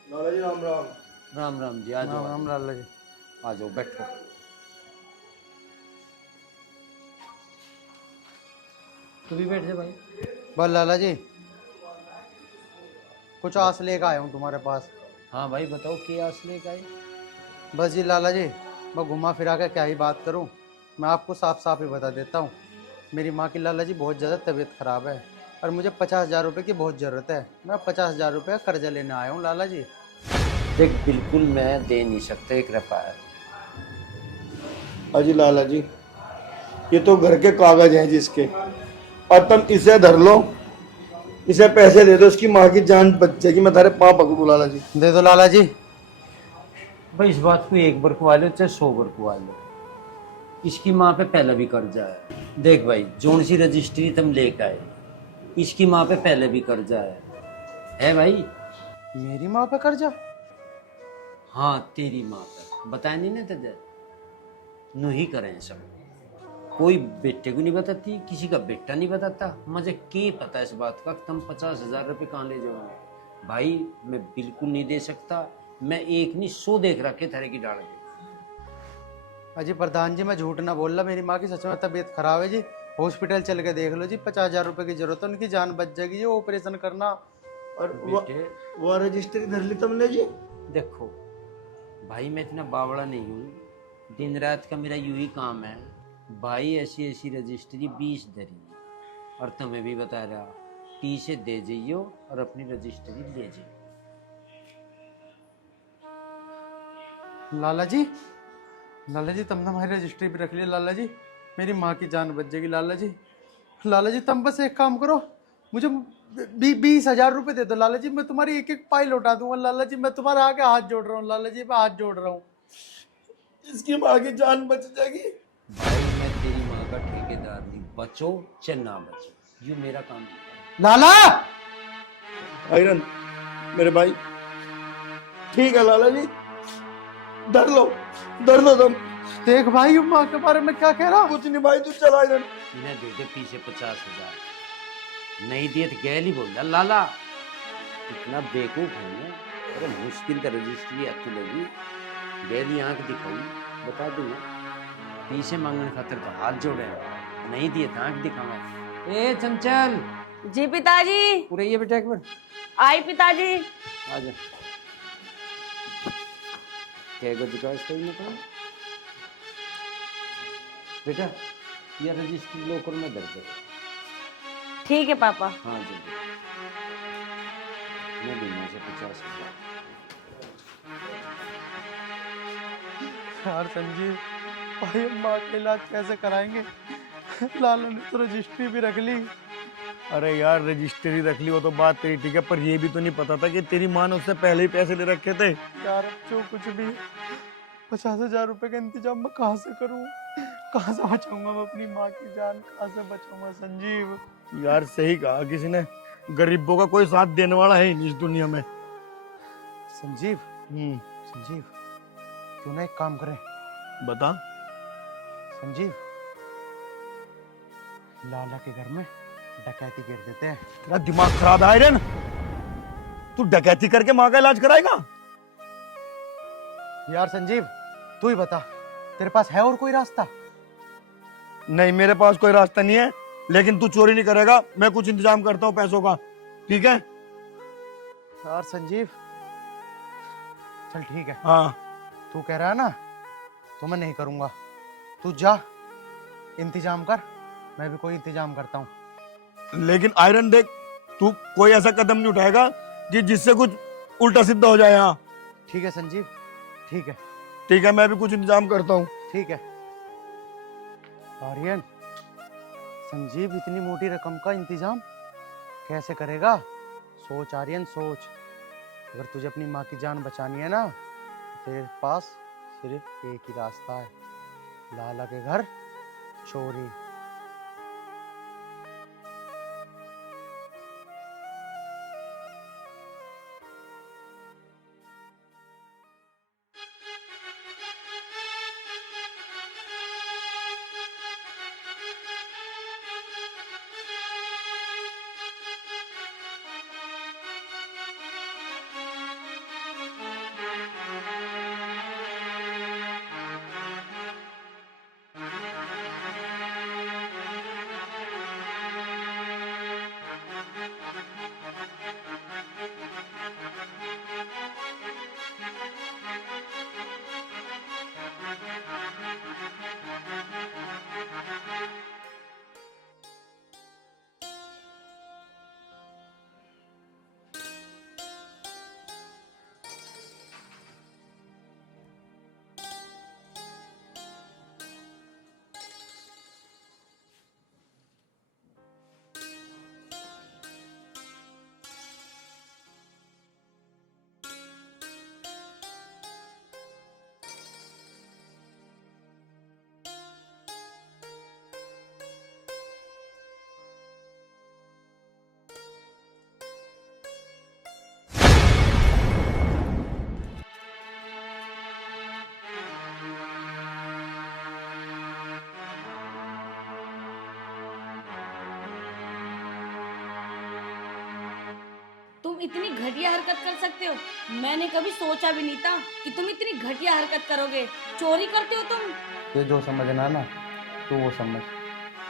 लाला जी राम राम। राम राम जी, आ जाओ। राम लाला जी। आ जाओ, बैठो। तू भी बैठ जा भाई। बस लाला जी, कुछ आस लेकर आया हूँ तुम्हारे पास। हाँ भाई बताओ, क्या असले का है? बस जी लाला जी, मैं घुमा फिरा कर क्या ही बात करूँ। मैं आपको साफ साफ ही बता देता हूँ। मेरी माँ की लाला जी बहुत ज़्यादा तबीयत ख़राब है और मुझे 50,000 रुपये की बहुत ज़रूरत है। मैं 50,000 रुपये का कर्जा लेने आया हूँ लाला जी। देख बिल्कुल मैं दे नहीं सकता 1 रुपया। अजी लाला जी, ये तो घर के कागज हैं जिसके, और तुम इसे धर लो, इसे पैसे दे दो, इसकी माँ की जान बच जाएगी। मैं तारे पाँव पकड़ू लाला जी। दे दो लाला जी। भाई इस बात को 1 बार कुआ लो चाहे 100 बार कुआ लो, इसकी माँ पे पहले भी कर्जा है। देख भाई, जोन सी रजिस्ट्री तुम लेके आए, इसकी माँ पे पहले भी कर्जा है भाई? मेरी माँ पे कर्जा? हाँ, तेरी माँ पे। बताया नहीं ना तुझे? नु ही करें सब। कोई बेटे को नहीं बताती, किसी का बेटा नहीं बताता। मुझे क्या पता इस बात का तुम 50,000 रुपये कहाँ ले जाओगे? भाई मैं बिल्कुल नहीं दे सकता। मैं एक नहीं 100 देख रखे थारे की डाल के। अजी प्रधान जी, मैं झूठ ना बोल रहा, मेरी माँ की सच में तबीयत खराब है जी। हॉस्पिटल चल के देख लो जी, 50,000 रुपए की जरूरत है, उनकी जान बच जाएगी जी, ऑपरेशन करना। और बेटे वो रजिस्ट्री धर ली तुमने जी? देखो भाई, मैं इतना बावड़ा नहीं हूँ, दिन रात का मेरा यूं ही काम है भाई। ऐसी ऐसी रजिस्ट्री 20 धरी, और तुम्हें भी बता रहा, 30 से दे जाइयो और अपनी रजिस्ट्री ले जाइयो। लाला जी, लाला जी तुमने हमारी रजिस्ट्री भी रख ली लाला जी, मेरी माँ की जान बच जाएगी लाला जी। लाला जी तुम बस एक काम करो, मुझे 20,000 रुपए दे दो लाला जी, मैं तुम्हारी एक एक पाई लौटा दूंगा लाला जी। मैं तुम्हारा आगे हाथ जोड़ रहा हूँ लाला जी, मैं हाथ जोड़ रहा हूँ। इसकी माँ की जान बच जाएगी। भाई मैं तेरी माँ का ठेकेदार नहीं, बचो चाहे ना बचो, ये मेरा काम है। लाला! आयरन मेरे भाई, ठीक है लाला जी, डर लो तुम। देख भाई, माँ के बारे में क्या कह रहा? कुछ नहीं भाई, तू चल आयरन। इन्हें दे दे पीछे 50,000, नहीं दिए तो गैल ही बोल दिया। लाला इतना बेवकूफ है ना, अरे मुश्किल तो रजिस्ट्री अच्छी लगी, गैल आंख दिखाई, बता दूंगा। पीछे मांगने खातिर तो हाथ जोड़े, नहीं दिए तो आंख दिखावा। ए चंचल! जी पिताजी। पूरे ये बेटा एक बार आई पिताजी। आ जा। क्या दिखा इसका मतलब? बेटा ये रजिस्ट्री लोकर में दर्ज है। ठीक है पापा। हाँ जी, मैं दूंगा से 50,000। यार संजीव भाई, हम माँ का इलाज कैसे कराएंगे? लाला ने तो रजिस्ट्री भी रख ली। अरे यार रजिस्ट्री रख ली वो तो बात तेरी ठीक है, पर ये भी तो नहीं पता था कि तेरी माँ ने उससे पहले ही पैसे ले रखे थे। यार जो कुछ भी 50,000 रुपए का इंतजाम मैं कहाँ से करूँ? कहाँ से बचाऊंगा मैं अपनी माँ की जान? कहाँ से बचाऊंगा संजीव? यार सही कहा किसी ने, गरीबों का कोई साथ देने वाला है ही नहीं इस दुनिया में। संजीव संजीव क्यों ना एक काम करें? बता। संजीव लाला के घर में डकैती कर देते हैं। तेरा दिमाग खराब है आयरन, तू डकैती करके माँ का इलाज कराएगा? यार संजीव तू ही बता, तेरे पास है और कोई रास्ता? नहीं मेरे पास कोई रास्ता नहीं है, लेकिन तू चोरी नहीं करेगा, मैं कुछ इंतजाम करता हूँ पैसों का, ठीक है? यार संजीव चल ठीक है, हाँ तू कह रहा है ना तो मैं नहीं करूंगा। तू जा इंतजाम कर, मैं भी कोई इंतजाम करता हूँ। लेकिन आयरन देख, तू कोई ऐसा कदम नहीं उठाएगा कि जिससे कुछ उल्टा सीधा हो जाए। यहाँ ठीक है संजीव, ठीक है ठीक है, मैं भी कुछ इंतजाम करता हूँ। ठीक है। आर्यन, संजीव इतनी मोटी रकम का इंतजाम कैसे करेगा? सोच आर्यन सोच, अगर तुझे अपनी माँ की जान बचानी है ना, तेरे पास सिर्फ एक ही रास्ता है, लाला के घर चोरी। इतनी घटिया हरकत कर सकते हो? मैंने कभी सोचा भी नहीं था कि तुम इतनी घटिया हरकत करोगे। चोरी करते हो तुम? ये जो समझना ना तू वो समझ,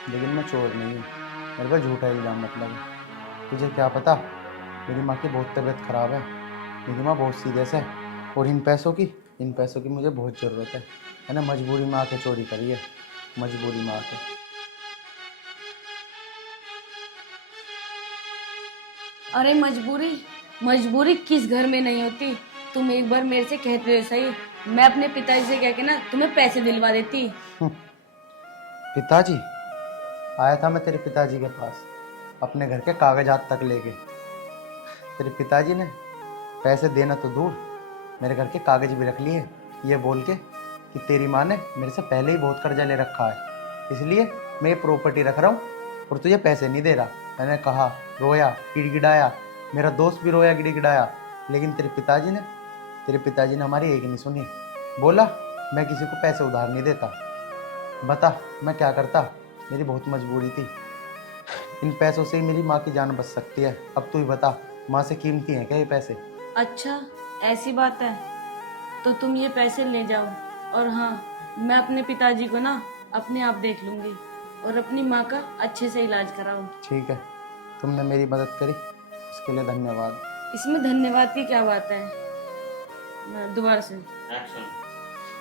लेकिन मैं चोर नहीं हूँ। मेरे पर झूठा इल्ज़ाम मत लगा। तुझे क्या पता, मेरी माँ की बहुत तबीयत ख़राब है। मेरी माँ बहुत सीरियस है और इन पैसों की मुझे बहुत ज़रूरत है। मैंने मजबूरी में आके चोरी करी है, मजबूरी में आके। अरे मजबूरी किस घर में नहीं होती? तुम एक बार मेरे से कहते हो सही, मैं अपने पिताजी से कह के ना तुम्हें पैसे दिलवा देती। पिताजी? आया था मैं तेरे पिताजी के पास अपने घर के कागजात तक लेके। तेरे पिताजी ने पैसे देना तो दूर, मेरे घर के कागज भी रख लिए, ये बोल के कि तेरी माँ ने मेरे से पहले ही बहुत कर्जा ले रखा है, इसलिए मैं ये प्रॉपर्टी रख रहा हूँ और तुझे पैसे नहीं दे रहा। मैंने कहा, रोया, गिड़गिड़ाया, मेरा दोस्त भी रोया, गिड़गिड़ाया, लेकिन तेरे पिताजी ने हमारी एक नहीं सुनी। बोला मैं किसी को पैसे उधार नहीं देता। बता मैं क्या करता, मेरी बहुत मजबूरी थी। इन पैसों से ही मेरी माँ की जान बच सकती है। अब तू ही बता, माँ से कीमती हैं क्या ये पैसे? अच्छा ऐसी बात है, तो तुम ये पैसे ले जाओ, और हाँ मैं अपने पिताजी को ना अपने आप देख लूंगी और अपनी माँ का अच्छे से इलाज कराऊं। ठीक है, तुमने मेरी मदद करी उसके लिए धन्यवाद। इसमें धन्यवाद की क्या बात है? दोबारा से।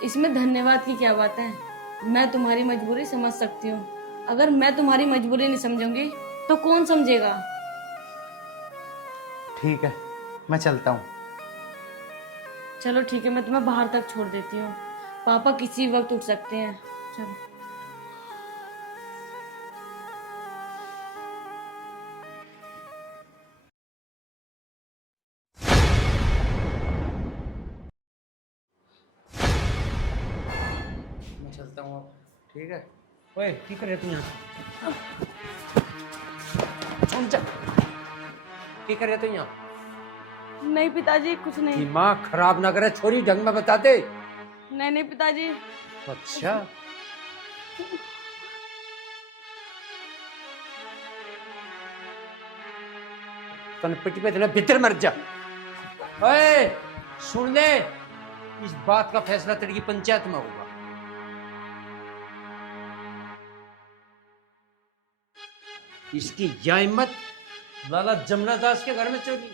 इसमें धन्यवाद की क्या बात है? मैं तुम्हारी मजबूरी समझ सकती हूँ। अगर मैं तुम्हारी मजबूरी नहीं समझूंगी तो कौन समझेगा? ठीक है, मैं चलता हूँ। चलो ठीक है, मैं तुम्हें बाहर तक छोड़ देती हूँ। पापा किसी वक्त उठ सकते हैं। चलो। मैं चलता हूँ अब, ठीक है? ओए की कर रहे तू यहाँ? सुन जा, की कर रहे तू यहाँ? नहीं पिताजी, कुछ नहीं। दिमाग खराब ना करे, छोरी ढंग में बता दे। नहीं नहीं पिताजी। अच्छा तन पिटी पे तेरे भीतर मर जा। ओए सुन ले, इस बात का फैसला तेरी पंचायत में होगा। इसकी यह हिम्मत, लाला जमुना दास के घर में चोरी,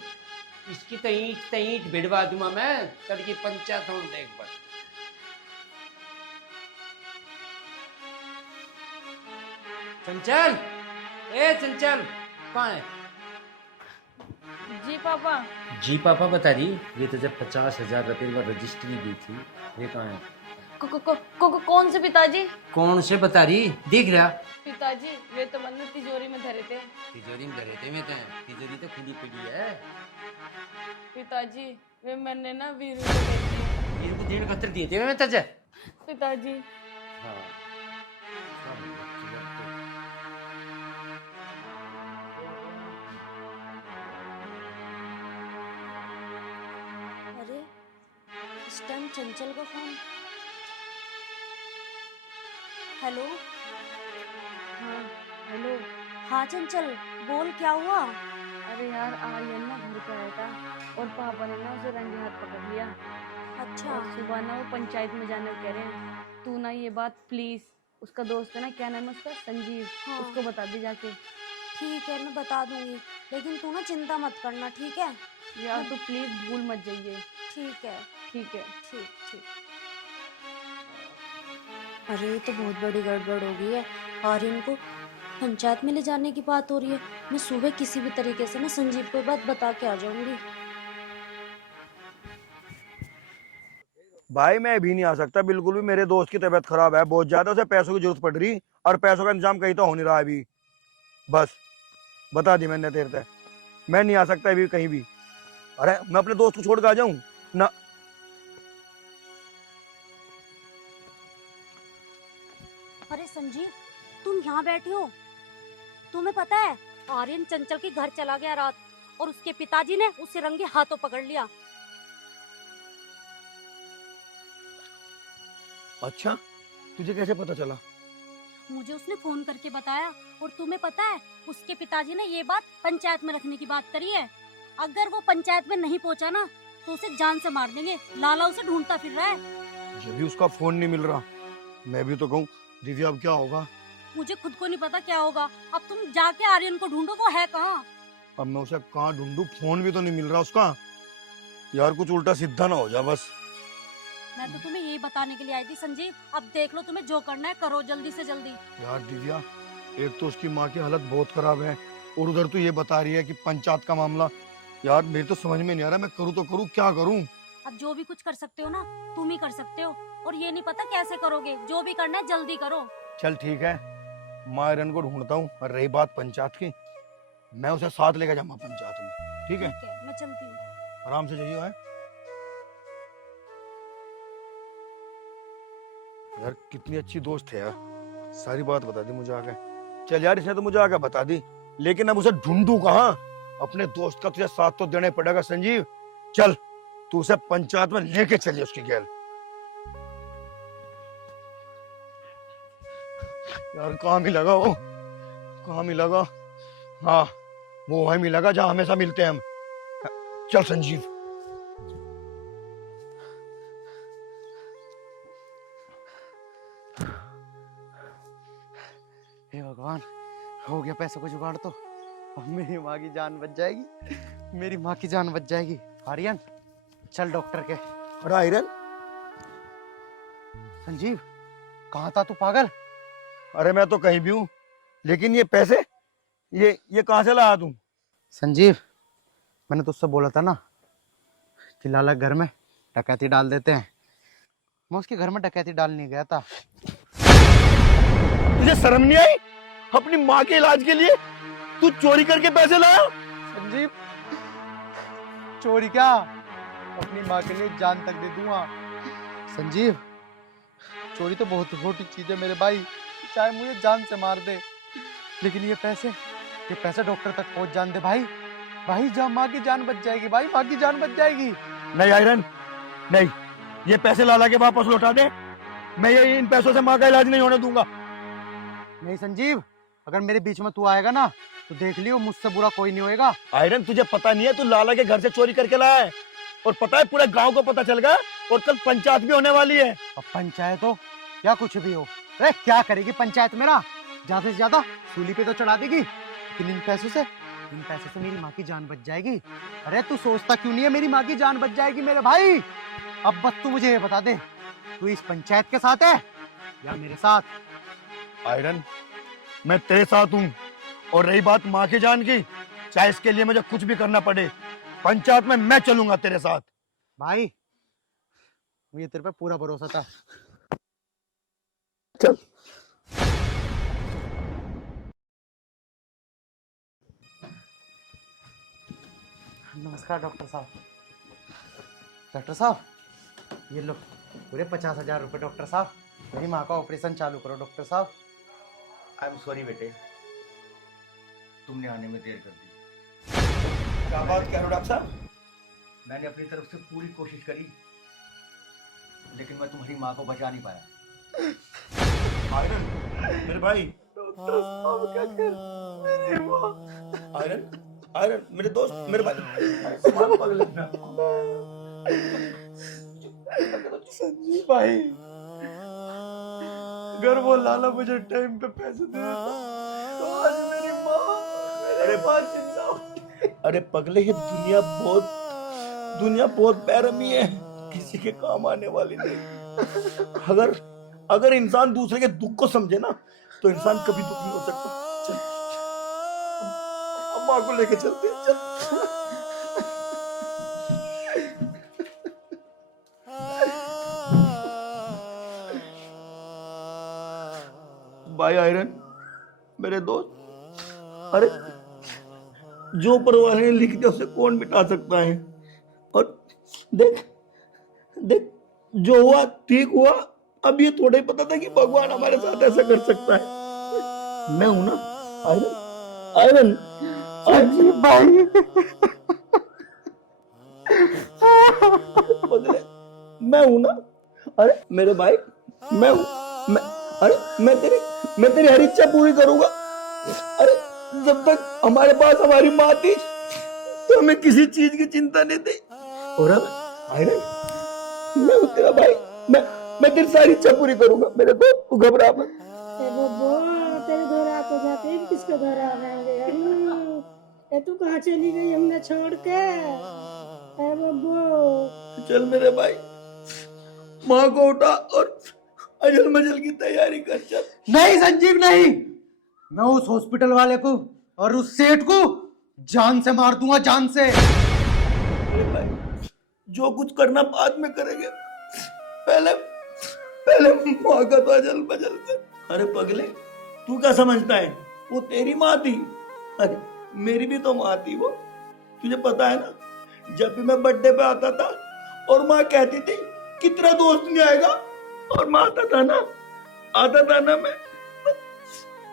इसकी तईट भिड़वा दूंगा मैं। तेरी पंचायत होने दे एक बार। चंचल, ए चंचल, कहाँ है? जी पापा। जी पापा बता रही, ये तो जब 50,000 रुपये में रजिस्ट्री दी थी, ये कहाँ है? कौन से पिताजी? कौन से बता रही, देख रहा? पिताजी वे तो मैंने तिजोरी में धरे थे। तिजोरी में धरे थे? मैं तो तिजोरी तो खुली पड़ी है। पिताजी वे मैंने ना वीरू को दे दिए। वीरू को 1.5 दिए थे मैं तुझे? पिताजी हाँ। अरे इस टाइम चंचल का फोन। हेलो। हाँ हेलो। हाँ चंचल बोल, क्या हुआ? अरे यार आर्यन ना घर पे आया था और पापा ने ना उसे रंगे हाथ पकड़ लिया। अच्छा। और सुबह ना वो पंचायत में जाने को कह रहे हैं। तू ना ये बात प्लीज, उसका दोस्त है ना, क्या नाम है उसका, संजीव, हाँ। उसको बता दे जाके। ठीक है मैं बता दूंगी, लेकिन तू ना चिंता मत करना, ठीक है? यार तू प्लीज भूल मत जाइए। ठीक है। ठीक है। ठीक ठीक। अरे ये तो बहुत बड़ी गड़बड़ हो गई है। आर्यन को पंचायत में ले जाने की बात हो रही है। मैं सुबह किसी भी तरीके से ना संजीव को बात बता के आ जाऊंगी। भाई मैं भी नहीं आ सकता बिल्कुल भी, मेरे दोस्त की तबीयत खराब है बहुत ज्यादा, उसे पैसों की जरूरत पड़ रही और पैसों का इंतजाम कहीं तो हो नहीं रहा अभी। बस बता दी मैंने तेरे से, मैं नहीं आ सकता अभी कहीं भी। अरे मैं अपने दोस्त को छोड़ के आ जाऊं ना? अरे संजीव तुम यहाँ बैठे हो? तुम्हें पता है आर्यन चंचल के घर चला गया रात और उसके पिताजी ने उसे रंगे हाथों पकड़ लिया। अच्छा, तुझे कैसे पता चला? मुझे उसने फोन करके बताया। और तुम्हें पता है उसके पिताजी ने ये बात पंचायत में रखने की बात करी है। अगर वो पंचायत में नहीं पहुंचा ना तो उसे जान से मार देंगे। लाला उसे ढूंढता फिर रहा है। जब भी उसका फोन नहीं मिल रहा, मैं भी तो कहूँ दिव्या अब क्या होगा। मुझे खुद को नहीं पता क्या होगा। अब तुम जाके आर्यन को ढूंढो, वो है कहाँ। अब मैं उसे कहाँ ढूंढूं, फोन भी तो नहीं मिल रहा उसका। यार कुछ उल्टा सीधा ना हो जा बस। मैं तो तुम्हें यही बताने के लिए आई थी संजीव, अब देख लो, तुम्हें जो करना है करो जल्दी से जल्दी। यार दिव्या, एक तो उसकी माँ की हालत बहुत खराब है और उधर तो ये बता रही है कि पंचायत का मामला। यार मेरे तो समझ में नहीं आ रहा, मैं करूँ तो करूँ क्या करूँ। अब जो भी कुछ कर सकते हो ना तुम ही कर सकते हो, और ये नहीं पता कैसे करोगे। जो भी करना है जल्दी करो। चल ठीक है, मैं आयरन को ढूंढता हूँ। और रही बात पंचायत की, मैं उसे साथ लेकर जाऊंगा पंचायत में। ठीक है, मैं चलती हूँ। आराम से जाइए। है यार कितनी अच्छी दोस्त है यार, सारी बात बता दी मुझे आके। चल यार, इसने तो मुझे आके बता दी, लेकिन अब उसे ढूंढूं कहाँ। अपने दोस्त का तुझे साथ तो देने पड़ेगा संजीव। चल तू उसे पंचायत में लेके चलिए उसकी गैल। यार कहाँ मिलेगा वो, कहाँ मिलेगा? हाँ वो वहीं मिलेगा जहाँ हमेशा मिलते हैं हम। चल संजीव। हे भगवान, हो गया पैसे को जुगाड़ तो। अब मेरी माँ की जान बच जाएगी, मेरी माँ की जान बच जाएगी। आर्यन चल डॉक्टर के। अरे आयरन, संजीव कहाँ था तू पागल? अरे मैं तो कहीं भी हूँ, लेकिन ये पैसे ये कहाँ से लाया तू? संजीव मैंने तुझसे बोला था ना कि लाला घर में डकैती डाल देते हैं। मैं उसके घर में डकैती डालने गया था। तुझे शर्म नहीं आई? अपनी माँ के इलाज के लिए तू चोरी करके पैसे लाया? संजीव चोरी क्या, अपनी माँ के लिए जान तक दे दूंगा। संजीव चोरी तो बहुत छोटी चीज है मेरे भाई, चाहे मुझे जान से मार दे, लेकिन ये पैसे डॉक्टर तक पहुंच जान दे भाई। भाई जहाँ माँ की जान बच जाएगी, भाई माँ की जान बच जाएगी। नहीं आयरन नहीं, ये पैसे लाला के वापस लौटा दे। मैं ये इन पैसों से माँ का इलाज नहीं होने दूंगा। नहीं संजीव, अगर मेरे बीच में तू आएगा ना तो देख लियो मुझसे बुरा कोई नहीं होएगा। आयरन तुझे पता नहीं है, तू लाला के घर से चोरी करके लाया है, और पता है पूरे गांव को पता चल गया, और कल पंचायत भी होने वाली है। अब पंचायत हो या कुछ भी हो, अरे क्या करेगी पंचायत मेरा? ज्यादा से ज्यादा सूली पे तो चढ़ा देगी, लेकिन इन पैसों से मेरी माँ की जान बच जाएगी। अरे तू सोचता क्यों नहीं है मेरी माँ की जान बच जाएगी मेरे भाई। अब बस तू मुझे ये बता दे, तू इस पंचायत के साथ है या मेरे साथ? आयरन मैं तेरे साथ हूँ, और रही बात माँ की जान की, चाहे इसके लिए मुझे कुछ भी करना पड़े, पंचायत में मैं चलूंगा तेरे साथ। भाई मुझे तेरे पे पूरा भरोसा था। चल। नमस्कार डॉक्टर साहब। डॉक्टर साहब ये लो पूरे 50,000 रुपए। डॉक्टर साहब मेरी माँ का ऑपरेशन चालू करो। डॉक्टर साहब आई एम सॉरी बेटे, तुमने आने में देर कर दी। क्या बात कह रहे हो डॉक्टर साहब? मैंने अपनी तरफ से पूरी कोशिश करी, लेकिन मैं तुम्हारी माँ को बचा नहीं पाया। आयरन मेरे भाई, क्या कर मेरी माँ? आयरन मेरे दोस्त, मेरे भाई, संजीव भाई, अगर वो लाला मुझे टाइम पे पैसे दे देता तो आज मेरी माँ जिंदा होती। अरे पगले, ये दुनिया बहुत बेरहमी है, किसी के काम आने वाली नहीं। अगर इंसान दूसरे के दुख को समझे ना, तो इंसान कभी दुख नहीं हो सकता। चल माँ को लेके चलते हैं, चल। भाई आयरन मेरे दोस्त, अरे जो ऊपर वाले ने लिख दिया उसे कौन मिटा सकता है? और देख जो हुआ ठीक हुआ। अब ये थोड़ा ही पता था कि भगवान हमारे साथ ऐसा कर सकता है। मैं हूं ना आयरन भाई। बदले मैं हूं ना। अरे मेरे भाई, मैं हूं। मैं तेरी हर इच्छा पूरी करूंगा। अरे जब तक हमारे पास हमारी माँ थी, तो हमें किसी चीज की चिंता नहीं थी। और अब आयरन, मैं हूं तेरा भाई, मैं तेरी सारी इच्छा पूरी करूंगा मेरे को, तू घबरा मत। तेरे घर आ तो जाते हैं, किसके घर आ जाएंगे? तू कहाँ चली गई हमने छोड़ के? बब्बू चल मेरे भाई, माँ को उठा और अजल मजल की तैयारी कर। चल। नहीं संजीव नहीं, मैं उस हॉस्पिटल वाले को और उस सेठ को जान से मार दूंगा, जान से। अरे भाई, जो कुछ करना बाद में करेंगे, पहले पहले माँ का तो अजल मजल कर। अरे पगले, तू क्या समझता है, वो तेरी माँ थी, अरे मेरी भी तो माँ थी वो। तुझे पता है ना, जब भी मैं बर्थडे पे आता था और माँ कहती थी कि तेरा दोस्त नहीं आएगा, और माँ आता था ना मैं,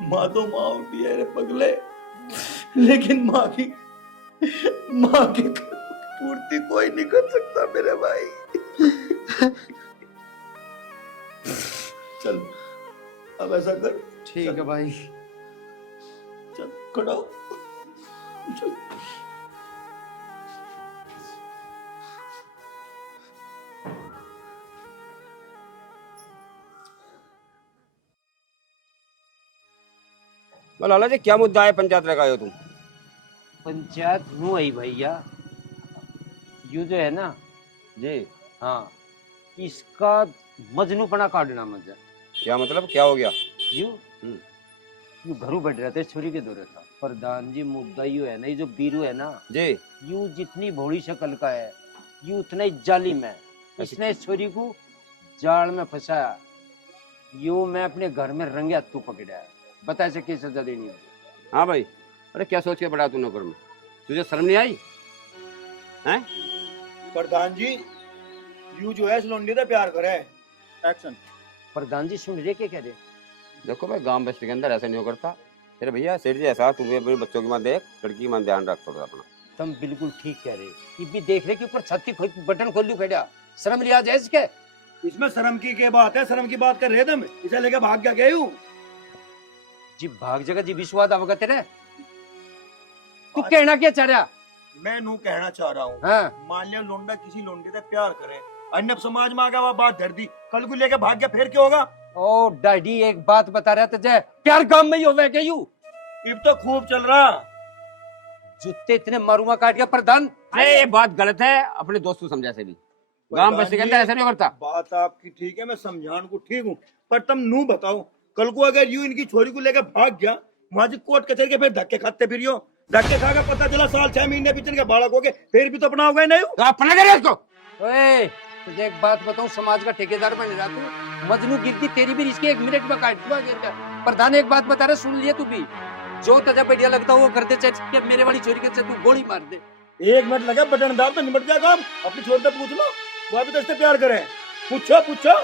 माँ तो माँ होती है रे पगले, लेकिन माँ की पूर्ति कोई नहीं कर सकता मेरे भाई। चल अब ऐसा कर। ठीक है भाई। चल खड़ा हो। चल। लाला जी, क्या मुद्दा है पंचायत लगाए हो तुम? पंचायत नु आई भैया, यू जो है ना जी, हाँ, इसका मजनूपना काटना मजा। क्या मतलब, क्या हो गया? यू घरों बैठ रहे थे, छोरी के दौरे था। प्रधान जी, मुद्दा यू है ना, ये जो बीरू है ना जी, यू जितनी भोड़ी शक्ल का है, यू उतना ही जालिम है। इसने इस छोरी को जाल में फंसाया, यू मैं अपने घर में रंगे हाथों पकड़ा है। बता इसे क्या सजा देनी है? हाँ भाई, अरे क्या सोच के बढ़ा तू नौकर में, तुझे शर्म नहीं आई? हैं? प्रधान जी, यू जो है इस लौंडी से प्यार करे। एक्शन। प्रधान जी सुन रहे क्या कह रहे? देखो भाई, गांव बस्ती के अंदर ऐसा नहीं हो करता। तेरे भैया सेठ जी ऐसा, तू भी अपने बच्चों की मत देख, लड़की की मत ध्यान रख थोड़ा अपना। तुम बिल्कुल ठीक कह रहे। ये भी देख रहे कि ऊपर छत की बटन खोल लू खड़ा, शर्म लिया जाए इसके? इसमें शर्म की क्या बात है, शर्म की बात कर रहे थे हम, इसे लेके भाग क्या गए हूँ? जी भाग जगह जी विश्वास आवगा तेरे, तू कहना क्या चाह रहा? मैं नू कहना चाह रहा हूँ, हाँ। मान लिया लोंडा किसी लोंडी से प्यार करे, अन्य समाज में आ गया, वह बात धर दी, कल को लेके भाग गया, फिर क्या होगा? ओ डैडी, एक बात बता रहा तुझे, प्यार गांव में ही होवे क्या यू? इब तो खूब चल रहा। जूते इतने मारूंगा काट गया प्रधान। ये बात गलत है, अपने दोस्त को समझा से भी। गांव बस्ती के अंदर ऐसा नहीं करता। बात आपकी ठीक है, मैं समझाने को ठीक हूँ, पर तुम नू बताओ, कल को अगर यू इनकी छोरी को लेकर भाग गया, माजी कोर्ट कचहरी के फिर धक्के खाते फिर यो, धक्के खा के पता चला साल 6 महीने पीछे के बालक हो गए, फिर भी तो अपना हो गए नहीं? तो अपना करे इसको। ओए तुझे एक बात बताऊं, समाज का ठेकेदार बन रहा तू, मजनू गिरती तेरी भी इसके 1 मिनट में काट दूंगा गिर कर। प्रधान एक बात बता रहे, सुन लिए तू भी, जो तुझे बढ़िया लगता हो वो कर दे, चाहे मेरे वाली छोरी के तू गोली मार दे। 1 मिनट लगा, बटन दाब तो निपट जाएगा काम। अपनी छोरी से पूछ लो, वो अभी तो इससे प्यार करे। पूछो।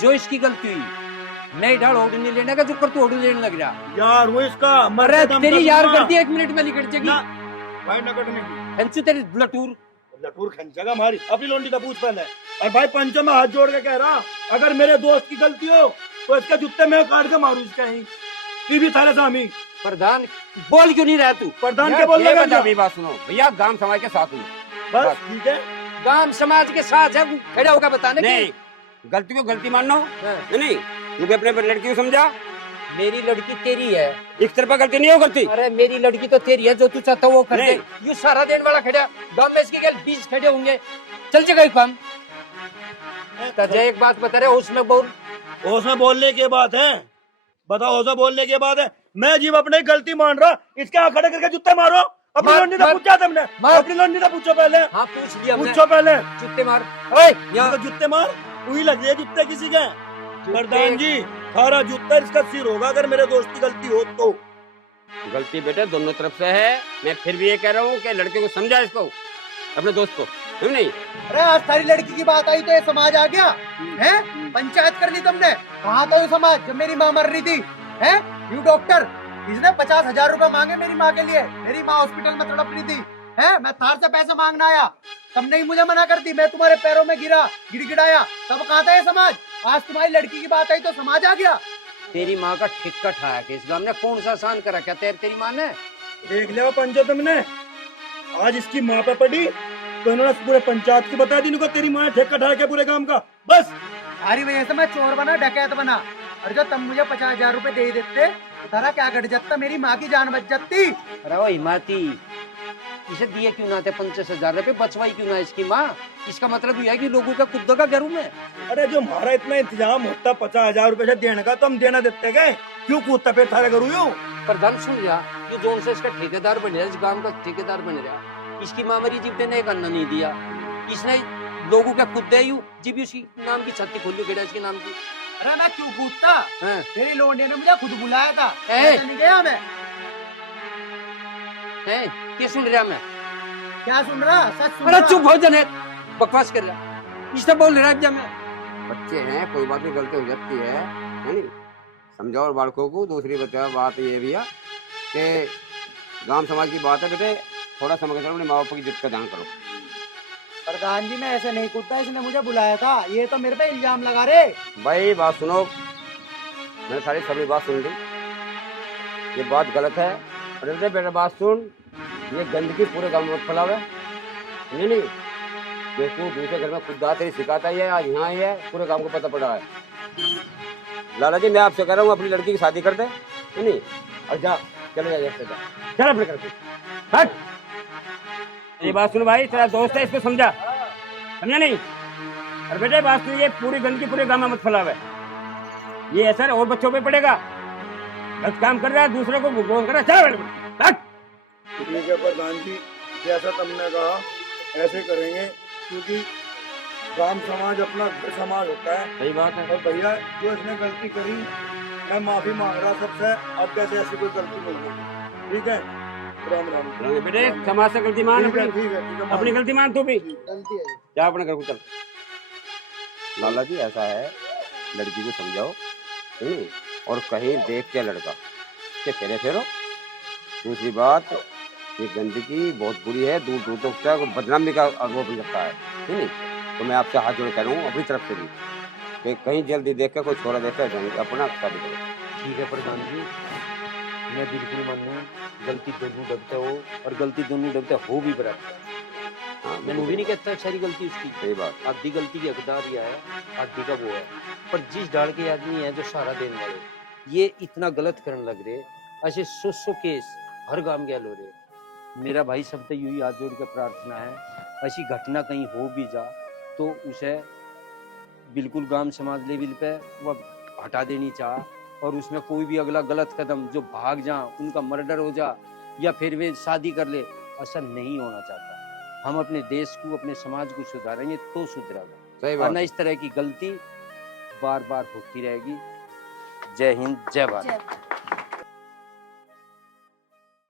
जो इसकी गलती हुई, मैं ढाल ओढ़ नहीं लेने का, जो कर तू ओढ़ लेने लग रहा यार, वो इसका अरे तेरी यार करती 1 मिनट में निकट जाएगी भाई, न कटने की हंसू तेरी लटूर खंचेगा हमारी। अपनी लोंडी का पूछ पहले। और भाई पंचों में हाथ जोड़ के कह रहा, अगर मेरे दोस्त की गलती हो तो इसके जूते में काट के मारू इसके ही भी थारे सामी। प्रधान बोल क्यों नहीं रहा तू? प्रधान के बोल रहा है? बात सुनो भैया, गांव समाज के साथ हूँ, बस ठीक है। गांव समाज के साथ है, खड़ा होगा बताने नहीं, गलती को गलती मानना नहीं, तू भी अपने लड़की को समझा। मेरी लड़की तेरी है, एक तरफा गलती नहीं हो करती। अरे मेरी लड़की तो तेरी है, जो तू चाहता वो कर दे। यू सारा देने वाला खड़ा, गांव में इसके 20 खड़े होंगे, चल जाएगा एक काम। तुझे एक बात बता रहे, उसमें बोल। उसमें बोलने की बात है, बताओ, उसमें बोलने की बात है। मैं जीव अपनी गलती मान रहा, इसके यहाँ खड़े करके जूते मारो। अपनी लोंडी से पूछा तुमने? अपनी लोंडी से पूछो पहले। हाँ पूछ लिया, पूछो पहले। जूते मार, यहाँ जूते मार, वही लग रही है जूते किसी के। प्रधान जी, सारा जूता इसका सिर होगा अगर मेरे दोस्त की गलती हो तो। गलती बेटे दोनों तरफ से है, मैं फिर भी ये कह रहा हूँ कि लड़के को समझा, इसको अपने दोस्त को, नहीं? अरे आज सारी लड़की की बात आई तो ये समाज आ गया है? पंचायत कर ली तुमने, कहाँ था ये समाज जब मेरी माँ मर रही थी? है यू डॉक्टर, इसने 50,000 रुपए मांगे मेरी माँ के लिए, मेरी माँ हॉस्पिटल में तड़प रही थी, है? मैं थार से पैसे मांगना आया, तुमने ही मुझे मना कर दी, मैं तुम्हारे पैरों में गिरा, गिड़गिड़ाया, तब कहाँ था ये समाज? आज तुम्हारी लड़की की बात आई तो समाज आ गया। तेरी माँ का ठिक्का ठाया के इस गांव ने कौन सा आसान करा क्या तेरी माँ ने? देख लिया पंचो तुमने, आज इसकी माँ पे पड़ी तो इन्होंने पूरे पंचायत को बता दी इनको तेरी माँ ने ठेका ठाया क्या पूरे काम का। बस तुम्हारी वजह से मैं चोर बना, डकैत बना, और जो तुम मुझे 50,000 रुपए दे देते तो तारा क्या घट जाता, मेरी माँ की जान बच जाती। अरे वो हिमाती, इसे दिए क्यों ना थे 50,000 रुपए, बचवाई क्यों ना इसकी माँ? इसका मतलब यह है कि लोगों का खुद का घरों में। अरे जो हमारा इतना इंतजाम होता 50,000 रुपए से देने का तो हम देना देते गए, क्यों कूदता पेट थारे करूँ यूं? प्रधान सुन लिया, ये जोन से इसका ठेकेदार बन रहा, इस गांव का ठेकेदार बन रहा। इसकी माँ मरी जीवते ने एक अन्ना नहीं दिया, इसने लोगों का खुद दे यूं जीव उसकी नाम की छाती खोल ली इसके नाम की। अरे मैं क्यों कूदता, हाँ। तेरी लोंडिया ने मुझे खुद बुलाया था, ए! नहीं गया मैं। क्या सुन रहा मैं? क्या सुन रहा, सच सुन अरे रहा। चुप हो जाने, बकवास कर रहा, इससे बोल रहा जब मैं। बच्चे हैं, कोई बात नहीं, गलती हो जाती है नहीं? समझाओ बालकों को। दूसरी बात ये भी है कि गांव समाज की बात है बेटे, थोड़ा समझ कर अपने माँ बाप की जिद का ध्यान करो। प्रधान जी मैं ऐसे नहीं कूदता, इसने मुझे बुलाया था, ये तो मेरे पे इल्जाम लगा रे। भाई बात सुनो, मैंने सारी सभी बात सुन ली, ये बात गलत है। अरे बेटा बात सुन, ये गंदगी पूरे गांव में मत फैलावे, नहीं जो तू दूसरे घर में खुद तेरी सिखाता ही है, आज यहाँ ही है, पूरे गांव को पता पड़ा है। लाला जी मैं आपसे कह रहा हूँ अपनी लड़की की शादी कर दे, नहीं और जा, चले जा, चल अपने घर पे हट। ये बात सुन भाई, तेरा दोस्त है, इसको समझा, समझा नहीं? अरे बेटे बात सुन, ये पूरी गंदगी पूरे गांव में मत फैलावे, ये असर और बच्चों पे पड़ेगा। गलत काम कर रहा है, दूसरे को भुगतान कर रहा है, चल हट। ठीक है प्रधान जी, जैसा तुमने कहा ऐसे करेंगे, क्योंकि गांव समाज अपना घर समाज होता है। सही बात है। और भैया जो इसने गलती करी, मैं माफी मांग रहा सबसे, अब कैसे ऐसी कोई गलती नहीं होगी, ठीक है? राम राम। बेटे समाज से गलती मान, ठीक है, अपनी गलती मान तू भी, गलती है। जा अपने घर को चल। लाला जी ऐसा है, लड़की को समझाओ नहीं, और कहीं देख के लड़का के फेरे फेरो। दूसरी बात, ये गंदगी बहुत बुरी है, दूर दूर तक बदनामी का वो बन सकता है, नहीं? तो मैं आपसे हाथ जोड़ कह रहा हूँ अपनी तरफ से भी कि कहीं जल्दी देख के कोई छोरा देखता है अपना शादी करो। ठीक है प्रधान जी, मैं बिल्कुल मानूँ, गलती दोनों डरते हो और गलती दोनों डरते हो भी बराबर। हाँ मैं वो भी नहीं कहता सारी गलती उसकी, सही बात। आधी गलती की हकदार यह है, आधी का वो है। पर जिस डाल के आदमी है जो सहारा देने वाले, ये इतना गलत करने लग रहे, ऐसे 100 केस हर गांव गैल हो रहे। मेरा भाई सबसे यूं ही हाथ जोड़ के प्रार्थना है, ऐसी घटना कहीं हो भी जा तो उसे बिल्कुल गांव समाज लेवल पे वह हटा देनी चाह, और उसमें कोई भी अगला गलत कदम जो भाग जा, उनका मर्डर हो जा या फिर वे शादी कर ले, ऐसा नहीं होना चाहता। हम अपने देश को, अपने समाज को सुधारेंगे तो सुधरेगा, सही बात। वरना इस तरह की गलती बार बार होती रहेगी। जय हिंद, जय भारत।